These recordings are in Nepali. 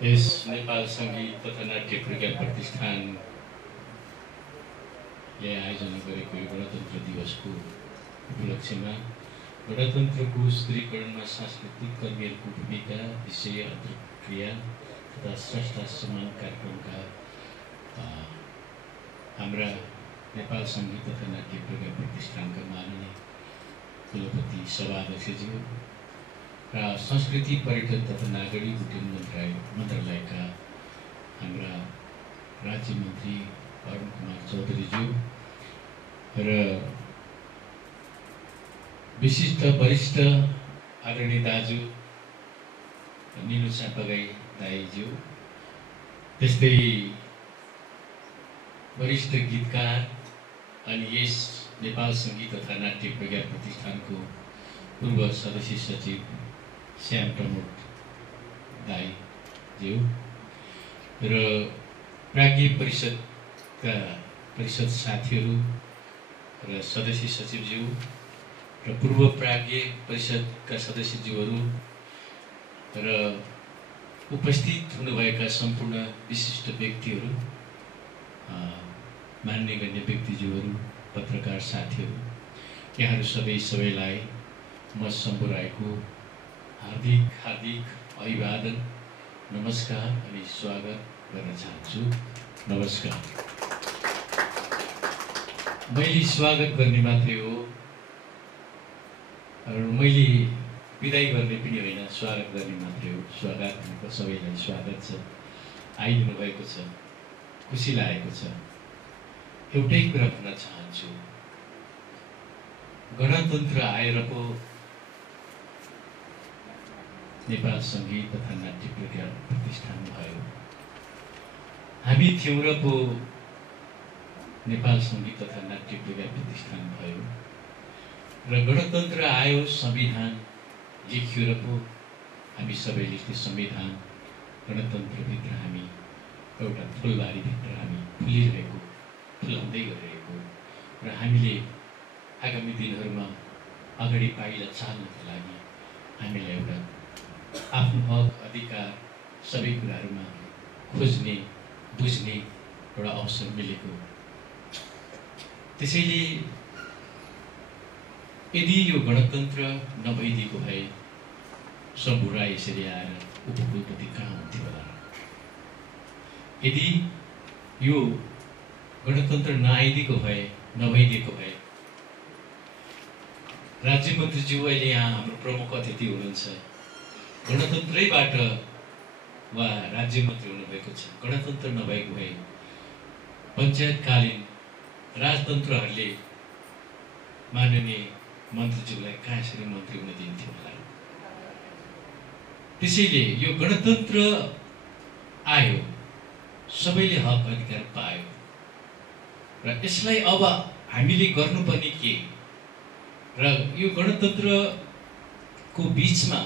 यस नेपाल सङ्गीत तथा नाट्य प्रज्ञा प्रतिष्ठानले आयोजना गरेको यो गणतन्त्र दिवसको उपलक्ष्यमा गणतन्त्रको सुदृढीकरणमा सांस्कृतिक कर्मीहरूको भूमिका विषय अन्तर्क्रिया तथा स्रष्टा सम्मान कार्यक्रमका हाम्रा नेपाल सङ्गीत तथा नाट्य प्रज्ञा प्रतिष्ठानका माननीय कुलपति सभाध्यक्षज्यू र संस्कृति पर्यटन तथा नागरिक उड्डयन मन्त्रालयका हाम्रा राज्य मन्त्री अरुण कुमार चौधरीज्यू र विशिष्ट वरिष्ठ आदरणीय दाजु निनु चापागाई दाइज्यू, त्यस्तै वरिष्ठ गीतकार अनि यस नेपाल सङ्गीत तथा नाट्य प्रज्ञा प्रतिष्ठानको पूर्व सदस्य सचिव श्याम प्रमोद दाइज्यू र प्राज्ञ परिषदका परिषद साथीहरू र सदस्य सचिवज्यू र पूर्व प्राज्ञ परिषदका सदस्यज्यूहरू र उपस्थित हुनुभएका सम्पूर्ण विशिष्ट व्यक्तिहरू, मान्यगण्य व्यक्तिज्यूहरू, पत्रकार साथीहरू, यहाँहरू सबैलाई म सम्बोधाएको हार्दिक अभिवादन, नमस्कार अनि स्वागत गर्न चाहन्छु। नमस्कार। मैले स्वागत गर्ने मात्रै हो र मैले विदाई गर्ने पनि होइन, स्वागत गर्ने मात्रै हो। स्वागत भनेको सबैलाई स्वागत छ, आइदिनु भएको छ, खुसी लागेको छ। एउटै कुरा भन्न चाहन्छु, गणतन्त्र आएर पो नेपाल सङ्गीत तथा नाट्य प्रज्ञा प्रतिष्ठान भयो। हामी थियौँ र पो नेपाल सङ्गीत तथा नाट्य प्रज्ञा प्रतिष्ठान भयो र गणतन्त्र आयो, संविधान लेखियो र पो हामी सबैले त्यो संविधान गणतन्त्रभित्र हामी एउटा फुलबारीभित्र हामी फुलाउँदै गइरहेको र हामीले आगामी दिनहरूमा अगाडि पाइला चाल्नको लागि हामीलाई एउटा आफ्नो हक अधिकार सबै कुराहरूमा खोज्ने बुझ्ने एउटा अवसर मिलेको। त्यसैले यदि यो गणतन्त्र नभइदिएको भए शम्भु राई यसरी आएर उपकुलपति कहाँ हुन्थ्यो होला। यदि यो गणतन्त्र नभइदिएको भए राज्य मन्त्रीज्यू अहिले यहाँ हाम्रो प्रमुख अतिथि हुनुहुन्छ, गणतन्त्रैबाट उहाँ राज्य मन्त्री हुनुभएको छ। गणतन्त्र नभएको भए पञ्चायतकालीन राजतन्त्रहरूले माननीय मन्त्रीज्यूलाई कहाँ यसरी मन्त्री हुन दिन्थ्यो होला। त्यसैले यो गणतन्त्र आयो, सबैले हक अधिकार पायो र यसलाई अब हामीले गर्नुपर्ने के र यो गणतन्त्रको बिचमा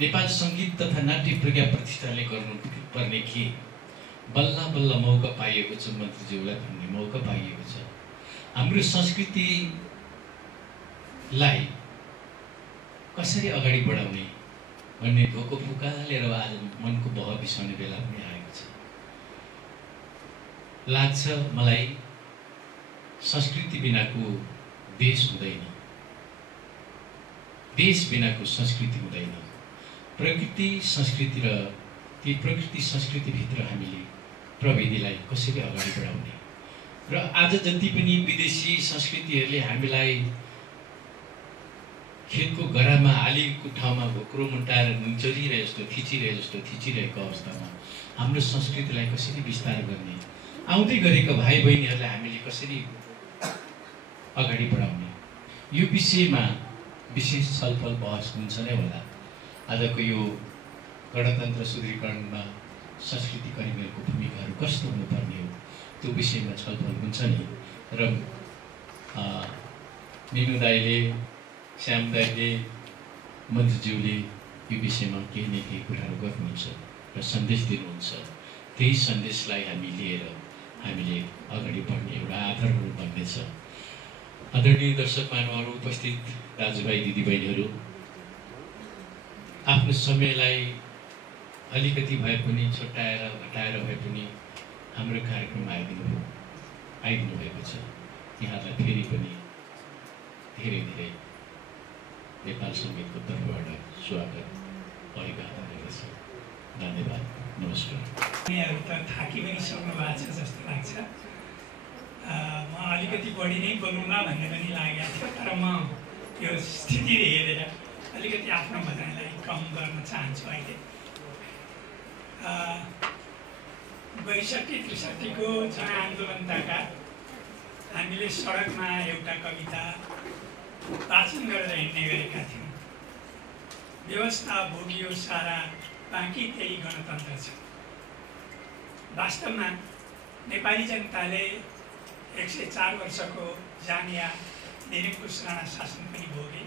नेपाल सङ्गीत तथा नाट्य प्रज्ञा प्रतिष्ठानले गर्नुपर्ने के, बल्ल बल्ल मौका पाइएको छ मन्त्रीज्यूलाई भन्ने मौका पाइएको छ। हाम्रो संस्कृतिलाई कसरी अगाडि बढाउने भन्ने ढोको फुकालेर आज मनको बह बिसाउने बेला पनि आएको छ। लाग्छ मलाई संस्कृति बिनाको देश हुँदैन, देश बिनाको संस्कृति हुँदैन। प्रकृति संस्कृति र ती प्रकृति संस्कृतिभित्र हामीले प्रविधिलाई कसरी अगाडि बढाउने र आज जति पनि विदेशी संस्कृतिहरूले हामीलाई खेतको गरामा आलीको ठाउँमा घोक्रो मुन्टाएर चलिरहे जस्तो थिचिरहेको अवस्थामा हाम्रो संस्कृतिलाई कसरी विस्तार गर्ने, आउँदै गरेका भाइ बहिनीहरूलाई हामीले कसरी अगाडि बढाउने, यो विषयमा विशेष छलफल बहस हुन्छ नै होला। आजको यो गणतन्त्र सुदृढीकरणमा संस्कृति कर्मीहरूको भूमिकाहरू कस्तो हुनुपर्ने हो, त्यो विषयमा छलफल हुन्छ नि। र निनु दाइले, श्याम दाइले, मन्त्रीज्यूले यो विषयमा केही न केही कुराहरू गर्नुहुन्छ र सन्देश दिनुहुन्छ। त्यही सन्देशलाई हामी लिएर हामीले अगाडि बढ्ने एउटा आधारहरू बन्नेछ। आदरणीय दर्शक महानुभावहरू, उपस्थित दाजुभाइ दिदीबहिनीहरू, आफ्नो समयलाई अलिकति भए पनि छुट्याएर घटाएर भए पनि हाम्रो कार्यक्रममा आइदिनु भएको छ। यहाँलाई फेरि पनि धेरै धेरै नेपाल सङ्गीतको तर्फबाट स्वागत अभिवादन गर्दछु। धन्यवाद, नमस्कार। यहाँहरू त थाकी पनि सक्नु भएको छ जस्तो लाग्छ। म अलिकति बढी नै बोलौँला भन्ने पनि लागेको थियो, तर म यो स्थितिले हेरेर अलिकति आफ्नो भनाइलाई कम गर्न चाहन्छु। अहिले 62-63को जनआन्दोलनका हामीले सडकमा एउटा कविता वाचन गरेर हिँड्ने गरेका थियौँ। व्यवस्था भोगियो सारा, बाँकी त्यही गणतन्त्र छ। वास्तवमा नेपाली जनताले 104 वर्षको जानिया निरङ्कुश राणा शासन पनि भोगे।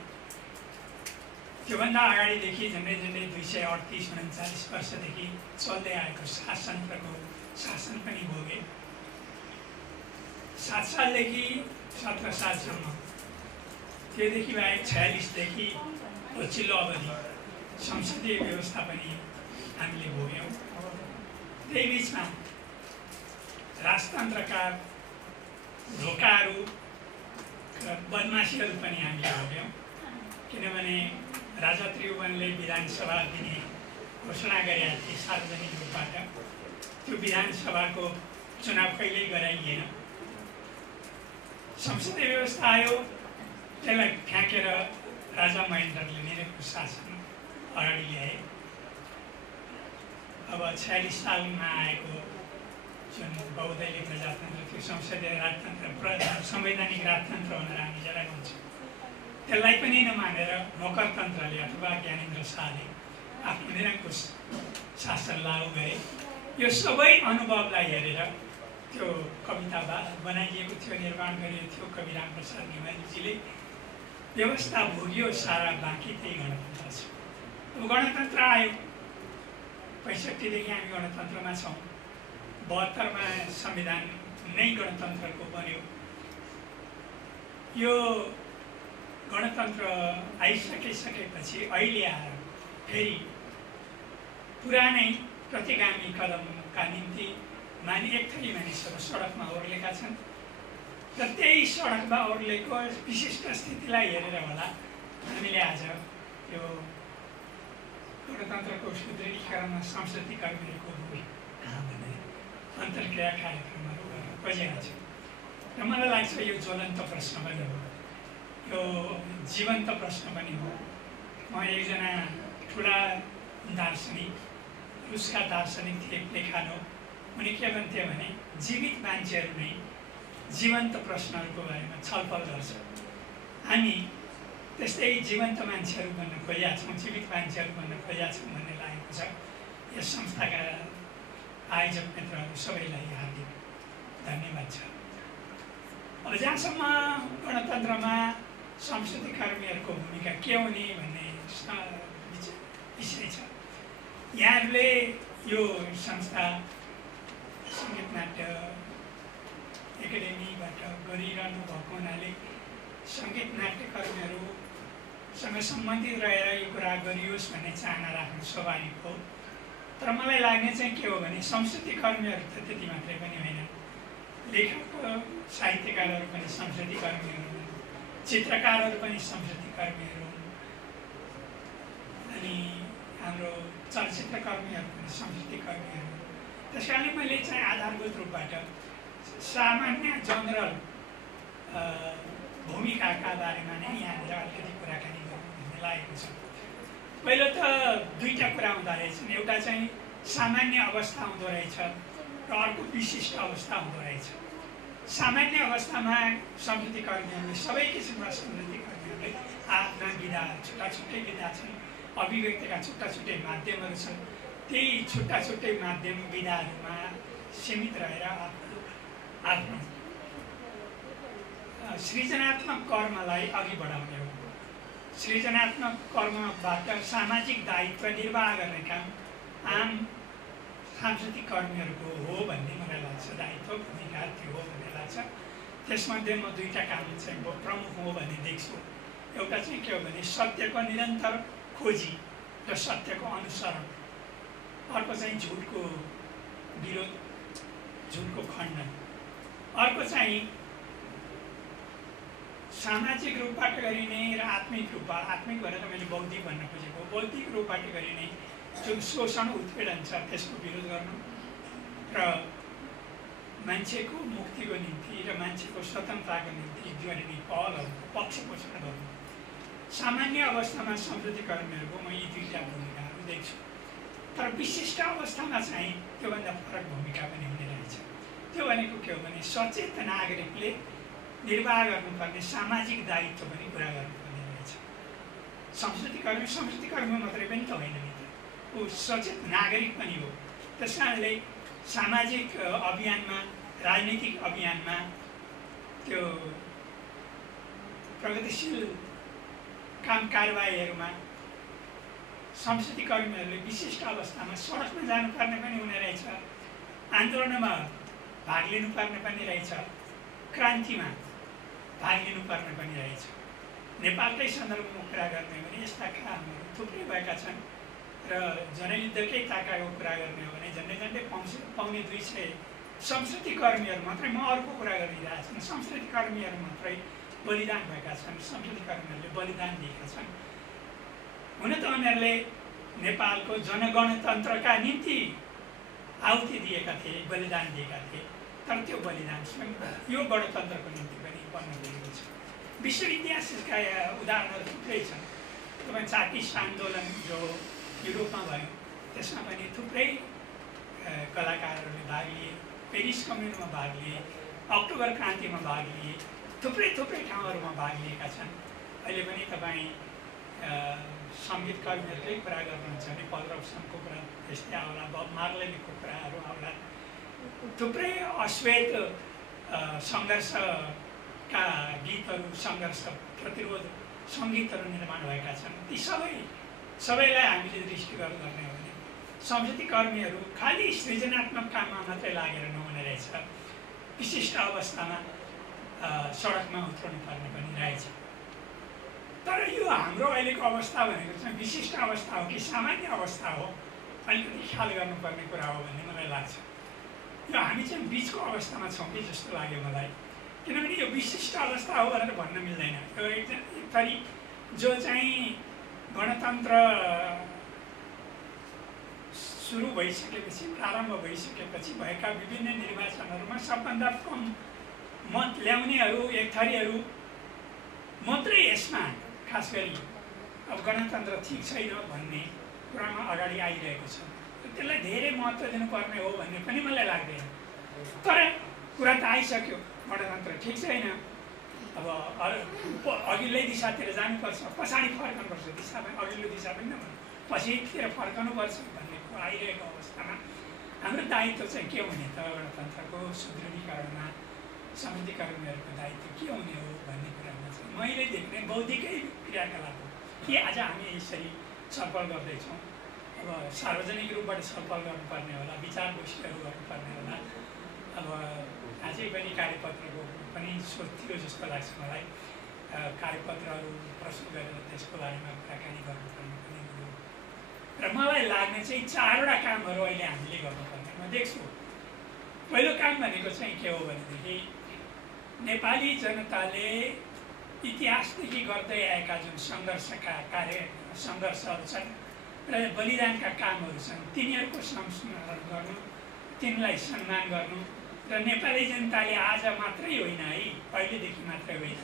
त्योभन्दा अगाडिदेखि झन्डै 238-39 वर्षदेखि चल्दै आएको शासनत्रको शासन पनि भोगे। 7 सालदेखि 17 सालसम्म, त्योदेखि बाहेक 46देखि पछिल्लो अवधि संसदीय व्यवस्था पनि हामीले भोग्यौँ। त्यही बिचमा राजतन्त्रका ढोकाहरू र बदमासीहरू पनि हामीले भोग्यौँ। किनभने राजा त्रिभुवनले विधानसभा दिने घोषणा गरेका थिए सार्वजनिक रूपबाट। त्यो विधानसभाको चुनाव कहिल्यै गराइएन। संसदीय व्यवस्था आयो, त्यसलाई फ्याँकेर राजा महेन्द्रले निरङ्कुश शासन अगाडि ल्याए। अब 46 सालमा आएको जुन बहुदलीय प्रजातन्त्र, त्यो संसदीय राजतन्त्र, संवैधानिक राजतन्त्र भनेर हामी जसलाई भन्छौँ, त्यसलाई पनि नमानेर मकरतन्त्रले अथवा ज्ञानेन्द्र शाहले आफ्नो निरङ्कुश शासन लागू गरे। यो सबै अनुभवलाई हेरेर त्यो कविता बनाइएको थियो, निर्माण गरिएको थियो कविराम प्रसाद नेवारीजीले। व्यवस्था भोगियो सारा, बाँकी त्यही गणतन्त्र छ। अब गणतन्त्र आयो, 65देखि हामी गणतन्त्रमा छौँ। 72मा संविधान नै गणतन्त्रको बन्यो। यो गणतन्त्र आइसकेपछि अहिले आएर फेरि पुरानै प्रतिगामी कदमका निम्ति एक थरी मानिसहरू सडकमा ओर्लेका छन्। र त्यही सडकमा ओर्लेको विशिष्ट स्थितिलाई हेरेर होला हामीले आज यो गणतन्त्रको सुदृढीकरणमा संसदीय कर्मीहरूको भूमिका भन्ने अन्तर्क्रिया कार्यक्रमहरू गर्न खोजेका छौँ। र मलाई लाग्छ यो ज्वलन्त प्रश्न पनि हो, यो जीवन्त प्रश्न पनि हो। म एकजना ठुला दार्शनिक, रुसका दार्शनिक थिए प्लेखानोभ, उनी के भन्थे भने जीवित मान्छेहरू नै जीवन्त प्रश्नहरूको बारेमा छलफल गर्छ। हामी त्यस्तै जीवन्त मान्छेहरू बन्न खोजेका छौँ, जीवित मान्छेहरू बन्न खोजेका छौँ भन्ने लागेको छ। यस संस्थाका आयोजक मित्रहरू सबैलाई हार्दिक धन्यवाद छ। अब जहाँसम्म गणतन्त्रमा संसदीय कर्मीहरूको भूमिका के हुने भन्ने विषय छ, यहाँहरूले यो संस्था सङ्गीत नाट्य एकाडेमीबाट गरिरहनु भएको हुनाले सङ्गीत नाट्यकर्मीहरूसँग सम्बन्धित रहेर यो कुरा गरियोस् भन्ने चाहना राख्नु स्वाभाविक हो। तर मलाई लाग्ने चाहिँ के हो भने संसदीय कर्मीहरू त त्यति मात्रै पनि होइन, लेखक साहित्यकारहरू पनि संसदीय कर्मीहरू हुन्, चित्रकारहरू पनि संसदीय कर्मीहरू हुन्, अनि हाम्रो चलचित्रकर्मीहरू पनि संसदीय कर्मीहरू हुन्। त्यस कारणले मैले चाहिँ आधारभूत रूपबाट सामान्य जनरल भूमिकाका बारेमा नै यहाँनिर अलिकति कुराकानी गर्नु भन्ने लागेको छ। पहिलो त दुईवटा कुरा हुँदो रहेछन्। एउटा चाहिँ सामान्य अवस्था हुँदो रहेछ र अर्को विशिष्ट अवस्था हुँदो रहेछ। सामान्य अवस्थामा संसदीय कर्मीहरूले, सबै किसिमका संसदीय कर्मीहरूले आफ्ना विधा, छुट्टा छुट्टै विधा छन्, अभिव्यक्तिका छुट्टा छुट्टै माध्यमहरू छन्। त्यही छुट्टा छुट्टै माध्यम विधाहरूमा सीमित रहेर आफ्नो सृजनात्मक कर्मलाई अघि बढाउने हो। सृजनात्मक कर्मबाट सामाजिक दायित्व निर्वाह गर्ने काम आम सांस्कृतिक कर्मीहरूको हो भन्ने मलाई लाग्छ। दायित्व भूमिका त्यो हो भन्ने लाग्छ। त्यसमध्ये म दुईवटा काम चाहिँ प्रमुख हो भन्ने देख्छु। एउटा चाहिँ के हो भने सत्यको निरन्तर खोजी र सत्यको अनुसरण, अर्को अर्को चाहिँ झुटको विरोध, झुटको खण्डन, अर्को चाहिँ सामाजिक रूपबाट गरिने र आत्मिक रूपबाट, आत्मिक भनेर मैले बौद्धिक भन्न खोजेको, बौद्धिक रूपबाट गरिने जुन शोषण उत्पीडन छ त्यसको विरोध गर्नु र मान्छेको मुक्तिको निम्ति र मान्छेको स्वतन्त्रताको निम्ति गरिने पहलहरूको पक्ष पोषण गर्नु। सामान्य अवस्थामा संस्कृति कर्मीहरूको म यी दुईटा भूमिकाहरू देख्छु, तर विशिष्ट अवस्थामा चाहिँ त्योभन्दा फरक भूमिका पनि हुने रहेछ। त्यो भनेको के हो भने सचेत नागरिकले निर्वाह गर्नुपर्ने सामाजिक दायित्व पनि पुरा गर्नुपर्ने रहेछ। संस्कृति कर्मी मात्रै पनि त होइन नि त, ऊ सचेत नागरिक पनि हो। त्यस कारणले सामाजिक अभियानमा, राजनीतिक अभियानमा, त्यो प्रगतिशील काम कारबाहीहरूमा संस्कृति कर्मीहरूले विशिष्ट अवस्थामा सडकमा जानुपर्ने पनि हुने रहेछ, आन्दोलनमा भाग लिनुपर्ने पनि रहेछ, क्रान्तिमा भाग लिनुपर्ने पनि रहेछ। नेपालकै सन्दर्भमा कुरा गर्ने हो भने यस्ता कामहरू थुप्रै भएका छन् र जनयुद्धकै ताकाको कुरा गर्ने हो भने झन्डै पाउने 200 संस्कृति कर्मीहरू मात्रै, म अर्को कुरा गरिरहेको छु, संस्कृति कर्मीहरू मात्रै बलिदान भएका छन्, संस्कृति कर्मीहरूले बलिदान दिएका छन्। हुन त उनीहरूले नेपालको जनगणतन्त्रका निम्ति आहुति दिएका थिए, बलिदान दिएका थिए, तर त्यो बलिदान यो गणतन्त्रको निम्ति पनि बन्न गएको छ। विश्व इतिहासका उदाहरणहरू थुप्रै छन्। तपाईँ चाकिस्ट आन्दोलन जो युरोपमा भयो त्यसमा पनि थुप्रै कलाकारहरूले भाग लिए, पेरिस कम्युनमा भाग लिए, अक्टोबर क्रान्तिमा भाग लिए, थुप्रै ठाउँहरूमा भाग लिएका छन्। अहिले पनि तपाईँ सङ्गीत कर्मीहरूकै कुरा गर्नुहुन्छ भने पल रब्सनको कुरा त्यस्तै आउला, बब मार्लेको कुराहरू आउला, थुप्रै अश्वेत सङ्घर्षका गीतहरू, सङ्घर्ष प्रतिरोध सङ्गीतहरू निर्माण भएका छन्। ती सबैलाई हामीले दृष्टिगत गर्ने हो भने संस्कृति कर्मीहरू खालि सृजनात्मक काममा मात्रै लागेर नहुने रहेछ, विशिष्ट अवस्थामा सडकमा उत्रनु पर्ने पनि रहेछ। तर यो हाम्रो अहिलेको अवस्था भनेको चाहिँ विशिष्ट अवस्था हो कि सामान्य अवस्था हो, अलिकति ख्याल गर्नुपर्ने कुरा हो भन्ने मलाई लाग्छ। यो हामी चाहिँ बिचको अवस्थामा छौँ कि जस्तो लाग्यो मलाई, किनभने यो विशिष्ट अवस्था हो भनेर भन्न मिल्दैन। यो एक थरी जो चाहिँ गणतन्त्र सुरु भइसकेपछि, प्रारम्भ भइसकेपछि भएका विभिन्न निर्वाचनहरूमा सबभन्दा कम मत ल्याउनेहरू, एक थरीहरू मात्रै यसमा खास गरी अब गणतन्त्र ठिक छैन भन्ने कुरामा अगाडि आइरहेको छ। त्यसलाई धेरै महत्त्व दिनुपर्ने हो भन्ने पनि मलाई लाग्दैन। तर कुरा त आइसक्यो, गणतन्त्र ठिक छैन, अब अघिल्लै दिशातिर जानुपर्छ, पछाडि फर्कनुपर्छ, दिशामा अघिल्लो दिशा पनि नभन्नु, पछितिर फर्कनुपर्छ भन्ने कुरा आइरहेको अवस्थामा हाम्रो दायित्व चाहिँ के हुने त? गणतन्त्रको सुदृढीकरणमा संस्कृति कर्मीहरूको दायित्व के हुने हो भन्ने कुरामा चाहिँ मैले देख्ने बौद्धिकै क्रियाकलाप हो कि आज हामी यसरी छलफल गर्दैछौँ। अब सार्वजनिक रूपबाट छलफल गर्नुपर्ने होला, विचार गोष्ठीहरू गर्नुपर्ने होला। अब अझै पनि कार्यपत्रको पनि सोच थियो जस्तो लाग्छ मलाई, कार्यपत्रहरू प्रस्तुत गरेर त्यसको बारेमा कुराकानी गर्नुपर्ने पनि हो। र मलाई लाग्ने चाहिँ 4वटा कामहरू अहिले हामीले गर्नुपर्ने म देख्छु। पहिलो काम भनेको चाहिँ के हो भनेदेखि नेपाली जनताले इतिहासदेखि गर्दै आएका जुन सङ्घर्षहरू छन् र बलिदानका कामहरू छन्, तिनीहरूको संस्मरण गर्नु, तिनलाई सम्मान गर्नु र नेपाली जनताले आज मात्रै होइन है, पहिलेदेखि मात्रै होइन,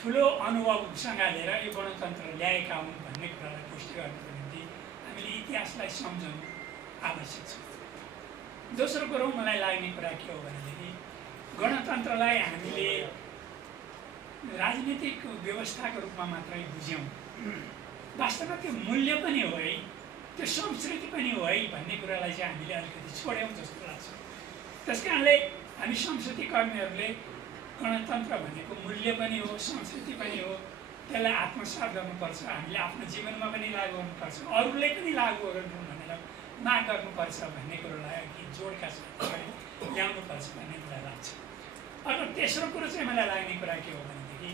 ठुलो अनुभव सँगालेर यो गणतन्त्र ल्याएका हुन् भन्ने कुरालाई पुष्टि गर्नको निम्ति हामीले इतिहासलाई सम्झाउनु आवश्यक छ। दोस्रो कुरो मलाई लाग्ने कुरा के हो भनेदेखि गणतन्त्रलाई हामीले राजनीतिक व्यवस्थाको रूपमा मात्रै बुझ्यौँ, वास्तवमा त्यो मूल्य पनि हो है, त्यो संस्कृति पनि हो है भन्ने कुरालाई चाहिँ हामीले अलिकति छोड्यौँ जस्तो लाग्छ। त्यस कारणले हामी संस्कृति कर्मीहरूले गणतन्त्र भनेको मूल्य पनि हो, संस्कृति पनि हो, त्यसलाई आत्मसात गर्नुपर्छ, हामीले आफ्नो जीवनमा पनि लागू गर्नुपर्छ, अरूले पनि लागू गर्नु भनेर माग गर्नुपर्छ भन्ने कुरोलाई अघि जोडका साथ ल्याउनुपर्छ भन्ने मलाई लाग्छ। अर्को तेस्रो कुरो चाहिँ मलाई लाग्ने कुरा के हो भनेदेखि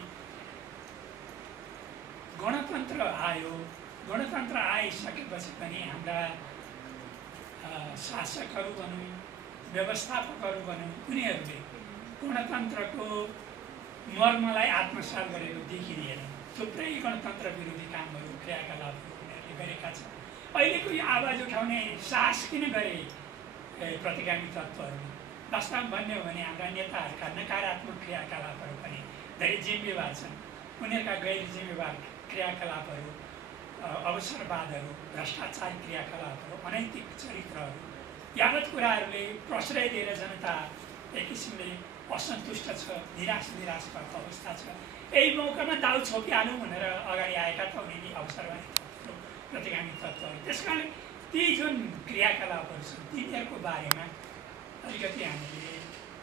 गणतन्त्र आयो, गणतन्त्र आइसकेपछि पनि हाम्रा शासकहरू भनौँ, व्यवस्थापकहरू भनौँ, उनीहरूले गणतन्त्रको मर्मलाई आत्मसात गरेको देखिँदैन। थुप्रै गणतन्त्र विरोधी कामहरू, क्रियाकलापहरू उनीहरूले गरेका छन्। अहिलेको यो आवाज उठाउने साहस किन गरे प्रतिगामी तत्त्वहरूले? वास्तवमा भन्ने हो भने हाम्रा नेताहरूका नकारात्मक क्रियाकलापहरू पनि धेरै जिम्मेवार छन्। उनीहरूका गैर जिम्मेवार क्रियाकलापहरू, अवसरवादहरू, भ्रष्टाचार क्रियाकलापहरू, अनैतिक चरित्रहरू, यावत कुराहरूले प्रश्रय दिएर जनता एक किसिमले असन्तुष्ट छ, निराश भएको अवस्था छ। यही मौकामा दाउ छोपिहालौँ भनेर अगाडि आएका त उनीहरूले अवसरवादी प्रतिगामी तत्त्वहरू। त्यस कारण ती जुन क्रियाकलापहरू छन् तिनीहरूको बारेमा अलिकति हामीले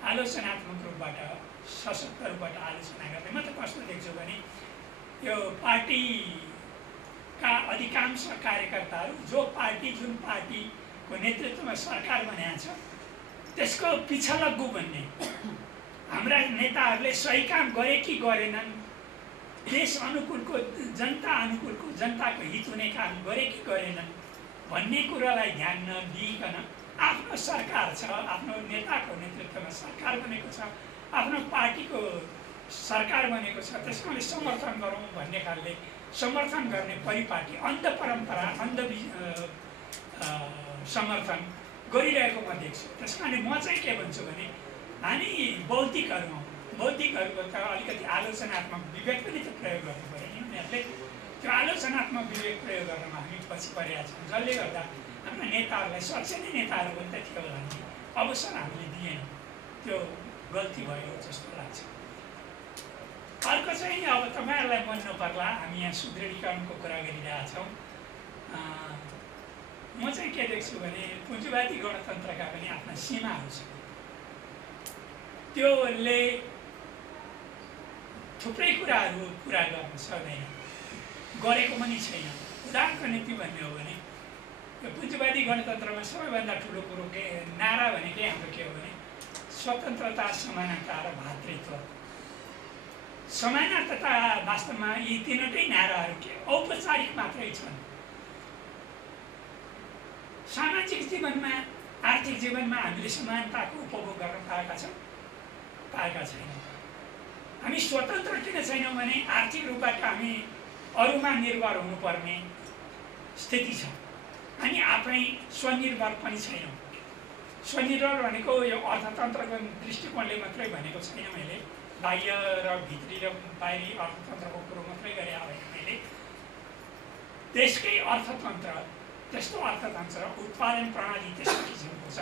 आलोचनात्मक रूपबाट, सशक्त रूपबाट आलोचना गर्ने। म त कस्तो देख्छु भने यो पार्टीका अधिकांश कार्यकर्ताहरू जो पार्टी जुन पार्टीको नेतृत्वमा सरकार बनाएको छ त्यसको पिछलग्गु भन्ने, हाम्रा नेताहरूले सही काम गरे कि गरेनन्, देश अनुकूलको, जनता अनुकूलको, जनताको हित हुने काम गरे कि गरेनन् भन्ने कुरालाई ध्यान नदिइकन आफ्नो सरकार छ, आफ्नो नेताको नेतृत्वमा सरकार बनेको छ, आफ्नो पार्टीको सरकार बनेको छ, त्यसमा समर्थन गरौँ भन्ने खालले समर्थन गर्ने परिपाटी, अन्ध परम्परा, अन्ध समर्थन गरिरहेको म देख्छु। त्यस कारणले म चाहिँ के भन्छु भने हामी बौद्धिकहरूको त अलिकति आलोचनात्मक विवेक पनि त प्रयोग गर्नु पऱ्यो नि। उनीहरूले त्यो आलोचनात्मक विवेक प्रयोग गर्नमा हामी पछि परेका छौँ, जसले गर्दा हाम्रा नेताहरूलाई, सक्षम नेताहरू पनि त थियो होला नि, अवसर हामीले दिएनौँ। त्यो गल्ती भयो जस्तो लाग्छ। अर्को चाहिँ अब तपाईँहरूलाई मन नपर्ला, हामी यहाँ सुदृढीकरणको कुरा गरिरहेछौँ। म चाहिँ के देख्छु भने पुँजीवादी गणतन्त्रका पनि आफ्ना सीमाहरू छन्। त्योले थुप्रै कुराहरू पुरा गर्न सक्दैन, गरेको पनि छैन। उदाहरणको निम्ति भन्ने हो भने यो पुँजीवादी गणतन्त्रमा सबैभन्दा ठुलो कुरो के नारा भनेकै हाम्रो के हो भने स्वतन्त्रता, समानता र भातृत्व। समानता वास्तवमा यी तीनवटै नाराहरू के औपचारिक मात्रै छन्। सामाजिक जीवनमा, आर्थिक जीवनमा हामीले समानताको उपभोग गर्न पाएका छैनौँ। हामी स्वतन्त्र किन छैनौँ भने आर्थिक रूपबाट हामी अरूमा निर्भर हुनुपर्ने स्थिति छ। हामी आफै स्वनिर्भर पनि छैनौँ। स्वनिर्भर भनेको यो अर्थतन्त्रको दृष्टिकोणले मात्रै भनेको छैन मैले, बाह्य र भित्री र बाहिरी अर्थतन्त्रको कुरो मात्रै गरे होइन मैले। देशकै अर्थतन्त्र त्यस्तो अर्थतन्त्र, उत्पादन प्रणाली त्यस्तो किसिमको छ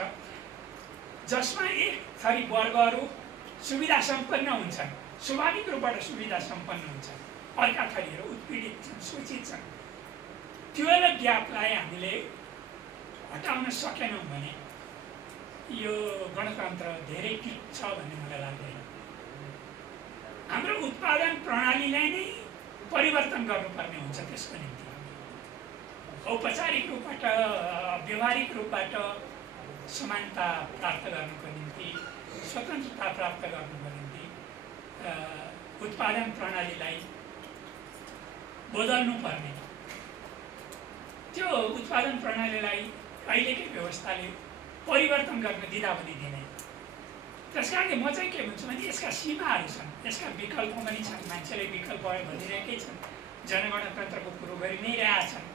जसमा एक थरी वर्गहरू सुविधा सम्पन्न हुन्छन्, स्वाभाविक रूपबाट सुविधा सम्पन्न हुन्छन्, अर्का थरीहरू उत्पीडित छन्, शोषित छन्। त्यो ग्यापलाई हामीले हटाउन सकेनौँ भने यो गणतन्त्र धेरै टिक छ भन्ने मलाई लाग्दैन। हाम्रो उत्पादन प्रणालीलाई नै परिवर्तन गर्नुपर्ने हुन्छ। त्यसको निम्ति औपचारिक रूपबाट, व्यवहारिक रूपबाट समानता प्राप्त गर्नको निम्ति, स्वतन्त्रता प्राप्त गर्नको निम्ति उत्पादन प्रणालीलाई बदल्नु पर्ने। त्यो उत्पादन प्रणालीलाई अहिलेकै व्यवस्थाले परिवर्तन गर्न दिँदा पनि दिँदैन। त्यस कारणले म चाहिँ के भन्छु भने यसका सीमाहरू छन्, यसका विकल्प पनि छन्। मान्छेले विकल्प भनिरहेकै छन्, जनगणतन्त्रको कुरो गरि नै रहेछन्।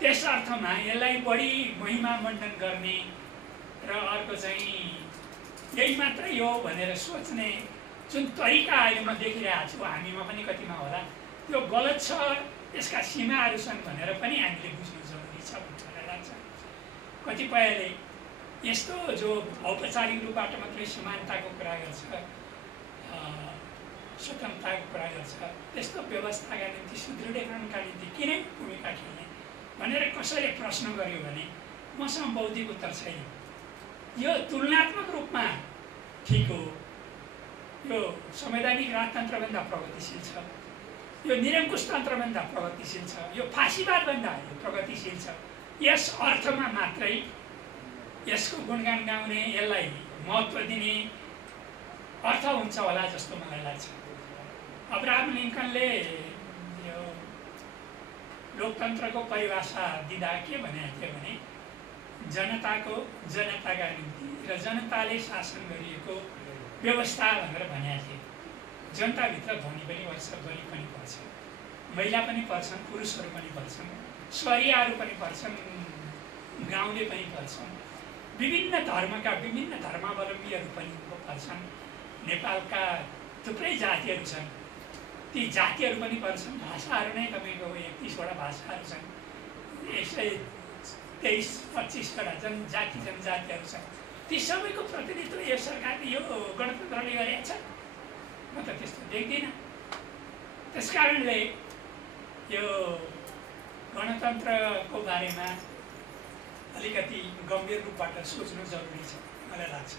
त्यस अर्थमा यसलाई बढी महिमा मण्डन गर्ने र अर्को चाहिँ यही मात्रै हो भनेर सोच्ने जुन तरिका अहिले म देखिरहेको छु, हामीमा पनि कतिमा होला, त्यो गलत छ। यसका सीमाहरू छन् भनेर पनि हामीले बुझ्नु जरुरी छ भन्ने मलाई लाग्छ। कतिपयले यस्तो जो औपचारिक रूपबाट मात्रै समानताको कुरा गर्छ, स्वतन्त्रताको कुरा गर्छ, त्यस्तो व्यवस्थाका निम्ति, सुदृढीकरणका निम्ति किन भूमिका खेल्ने भनेर कसैले प्रश्न गर्यो भने मसँग बौद्धिक उत्तर छैन। यो तुलनात्मक रूपमा ठिक हो, यो संवैधानिक राजतन्त्रभन्दा प्रगतिशील छ, यो निरङ्कुश तन्त्रभन्दा प्रगतिशील छ, यो फाँसीवादभन्दा प्रगतिशील छ। यस अर्थमा मात्रै यसको गुणगान गाउने, यसलाई महत्त्व दिने अर्थ हुन्छ होला जस्तो मलाई लाग्छ। अब्राहम लिङ्कनले यो लोकतन्त्रको परिभाषा दिँदा के भनेको थियो भने जनताको जनताका निम्ति र जनताले शासन गरिएको व्यवस्था भनेर भनेका थिए। जनताभित्र धनी पनि पर्छ, गरिब पनि पर्छ, महिला पनि पर्छन्, पुरुषहरू पनि पर्छन्, स्वरियाहरू पनि पर्छन्, गाउँले पनि पर्छन्, विभिन्न धर्मका विभिन्न धर्मावलम्बीहरू पनि पर्छन्। नेपालका थुप्रै जातिहरू छन्, ती जातिहरू पनि पर्छन्। भाषाहरू नै तपाईँको 31वटा भाषाहरू छन्, 123-25वटा जनजाति जनजातिहरू छन्। ती सबैको प्रतिनिधित्व यो सरकारले यो गणतन्त्रले गरेको छ। म त त्यस्तो देख्दिनँ। त्यस कारणले यो गणतन्त्रको बारेमा अलिकति गम्भीर रूपबाट सोच्नु जरुरी छ मलाई लाग्छ।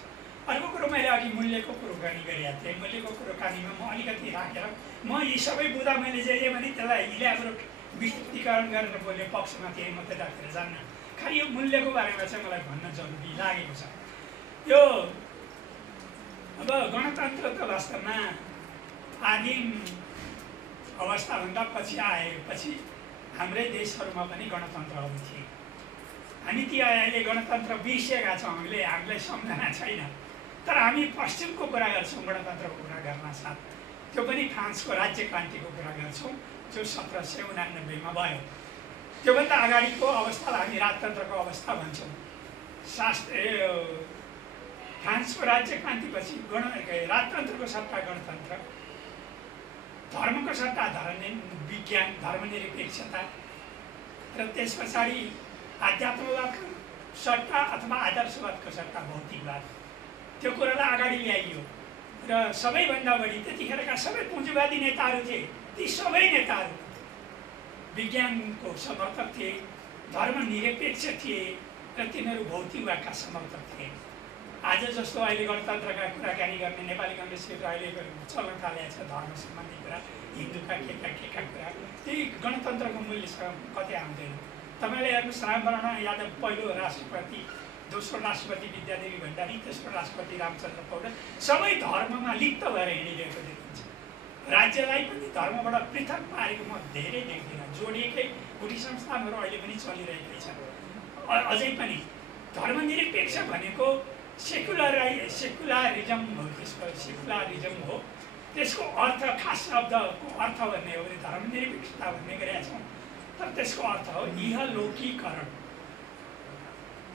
अर्को कुरो मैले अघि मूल्यको कुराकानी गरेका थिएँ। मूल्यको कुराकानीमा म अलिकति राखेर म यी सबै बुँदा मैले जे भने त्यसलाई इलाबोरेट विस्तृतीकरण गरेर बोल्ने पक्षमा थिएँ। म त्यतातिर जान्न, खालि यो मूल्यको बारेमा चाहिँ मलाई भन्न जरुरी लागेको छ। यो अब गणतन्त्र त वास्तवमा आदिम अवस्थाभन्दा पछि आएपछि हाम्रै देशहरूमा पनि गणतन्त्रहरू थिए। हामी ती अहिले गणतन्त्र बिर्सेका छौँ, हामीलाई सम्झना छैन। तर हामी पश्चिमको कुरा गर्छौँ गणतन्त्रको कुरा गर्न साथ, त्यो पनि फ्रान्सको राज्य क्रान्तिको कुरा गर्छौँ जो 1789 भयो। त्योभन्दा अगाडिको अवस्थालाई हामी राजतन्त्रको अवस्था भन्छौँ। फ्रान्सको राज्य क्रान्तिपछि राजतन्त्रको सट्टा गणतन्त्र, धर्मको सट्टा विज्ञान धर्मनिरपेक्षता र त्यस पछाडि आध्यात्मवादको सट्टा अथवा आदर्शवादको सट्टा भौतिकवाद, त्यो कुरालाई अगाडि ल्याइयो। र सबैभन्दा बढी त्यतिखेरका सबै पुँजीवादी नेताहरू थिए, ती सबै नेताहरू विज्ञानको समर्थक थिए, धर्मनिरपेक्ष थिए र तिनीहरू भौतिकवादका समर्थक थिए। आज जस्तो अहिले गणतन्त्रका कुराकानी गर्ने नेपाली कङ्ग्रेसले अहिले चल्न थालेको छ धर्म सम्बन्धी कुरा, हिन्दूका के कुरा, त्यही गणतन्त्रको मूल्यसँग कतै आउँदैन। तपाईँले हेर्नुहोस् रामवरण यादव पहिलो राष्ट्रपति, दोस्रो राष्ट्रपति विद्यादेवी भण्डारी, तेस्रो राष्ट्रपति रामचन्द्र पौडेल सबै धर्ममा लिप्त भएर हिँडिरहेको देखिन्छ। राज्यलाई पनि धर्मबाट पृथक पारेको म धेरै देख्दिनँ। जोडिएकै गुठी संस्थानहरू अहिले पनि चलिरहेकै छन्। अझै पनि धर्मनिरपेक्ष भनेको सेकुलरिजम हो, त्यसको सेकुलरिजम हो। त्यसको अर्थ खास शब्दको अर्थ भन्ने हो भने धर्मनिरपेक्षता भन्ने गरेका छौँ, तर त्यसको अर्थ हो इहलौकिकरण,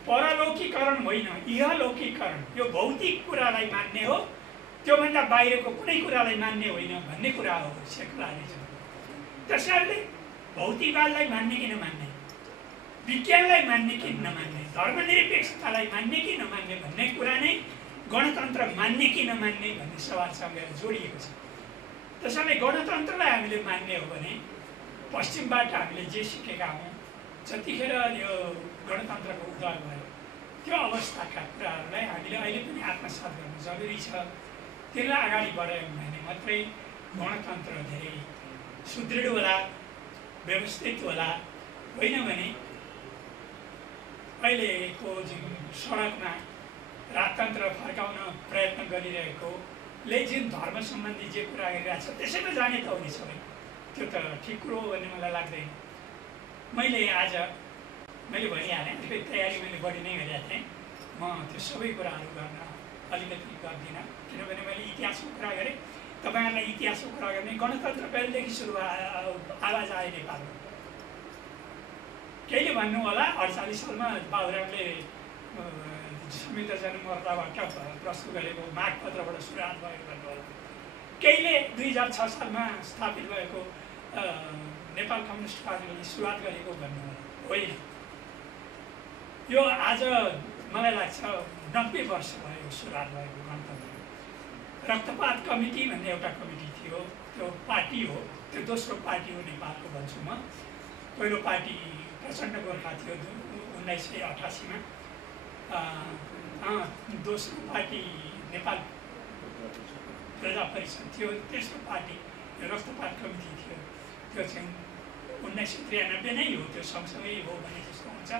परलौकिकरण होइन, इहलौकिकरण। यो भौतिक कुरालाई मान्ने हो, त्योभन्दा बाहिरको कुनै कुरालाई मान्ने होइन भन्ने कुरा हो सेकुलरिजम। त्यसैले भौतिकवादलाई मान्ने कि नमान्ने, विज्ञानलाई मान्ने कि नमान्ने, धर्मनिरपेक्षतालाई मान्ने कि नमान्ने भन्ने कुरा नै गणतन्त्र मान्ने कि नमान्ने भन्ने सवालसँग जोडिएको छ। त्यसैले गणतन्त्रलाई हामीले मान्ने हो भने पश्चिमबाट हामीले जे सिकेका हौँ, जतिखेर यो गणतन्त्रको उदय भयो त्यो अवस्थाका कुराहरूलाई हामीले अहिले पनि आत्मसात गर्नु जरुरी छ। त्यसलाई अगाडि बढायौँ भने मात्रै गणतन्त्र धेरै सुदृढ होला, व्यवस्थित होला। होइन भने अहिलेको जुन सडकमा राजतन्त्र फर्काउन प्रयत्न गरिरहेकोले जुन धर्म सम्बन्धी जे कुरा गरिरहेको छ त्यसैमा जाने त हो नि सबै। त्यो त ठिक कुरो हो भन्ने मलाई लाग्दैन। मैले भनिहालेँ, अलिकति तयारी मैले बढी नै गरेका थिएँ। म त्यो सबै कुराहरू गर्न अलिकति गर्दिनँ, किनभने मैले इतिहासको कुरा गरेँ। तपाईँहरूलाई इतिहासको कुरा गर्ने गणतन्त्र कहिलेदेखि सुरु आवाज आयो नेपालमा? केहीले भन्नु होला 48 सालमा बाबुरामले संयुक्त जनमोर्चाबाट प्रस्तुत गरेको मागपत्रबाट सुरुवात भएको भन्नु होला। केहीले 2006 सालमा स्थापित भएको नेपाल कम्युनिस्ट पार्टीले सुरुवात गरेको भन्नु होला। होइन, यो आज मलाई लाग्छ 90 वर्ष भयो सुरुवात भएको गणतन्त्र। रक्तपात कमिटी भन्ने एउटा कमिटी थियो, त्यो पार्टी हो, त्यो दोस्रो पार्टी हो नेपालको भन्छु म। पहिलो पार्टी प्रचण्ड गोर्खा थियो 1988 मा, दोस्रो पार्टी नेपाल प्रजा परिषद थियो, तेस्रो पार्टी रक्तपात कमिटी थियो। त्यो चाहिँ 1993 नै हो, त्यो सँगसँगै हो भने जस्तो हुन्छ।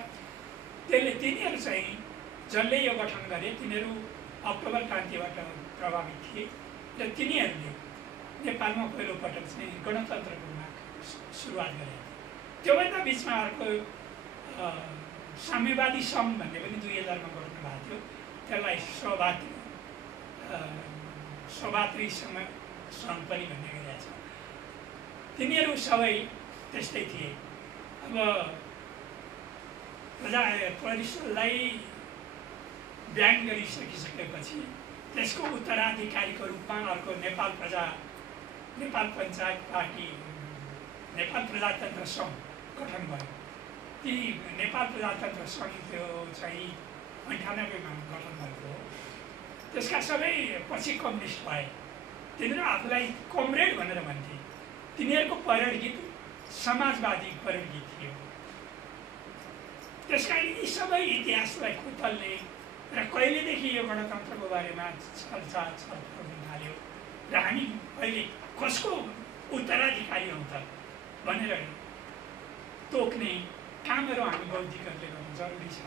तिनीहरू चाहिँ जसले यो गठन गरे तिनीहरू अक्टोबर क्रान्तिबाट प्रभावित थिए र तिनीहरूले नेपालमा पहिलोपटक चाहिँ गणतन्त्रको सुरुवात गरे। त्योभन्दा बिचमा अर्को साम्यवादी सङ्घ भन्ने पनि 2000 मा गर्नु भएको थियो। त्यसलाई सौभातृ सङ्घ पनि भन्ने गरिरहेको छ। तिनीहरू सबै त्यस्तै थिए। अब परिषदलाई ब्यान गरिसकिसकेपछि त्यसको उत्तराधिकारीको रूपमा अर्को नेपाल पञ्चायत पार्टी, नेपाल प्रजातन्त्र सङ्घ गठन भयो। ती नेपाल प्रजातन्त्र सङ्घ त्यो चाहिँ 98 मा गठन भएको हो। त्यसका सबै पछि कम्युनिस्ट भए। तिनीहरू आफूलाई कमरेड भनेर भन्थे। तिनीहरूको परेड गीत समाजवादी परेड गीत थियो। त्यसकारण यी सबै इतिहासलाई खुतल्ने र कहिलेदेखि यो गणतन्त्रको बारेमा छलफल हुन थाल्यो र हामी अहिले कसको उत्तराधिकारी हौँ त भनेर तोक्ने कामहरू हामी बौद्धिकहरूले गर्नु जरुरी छ।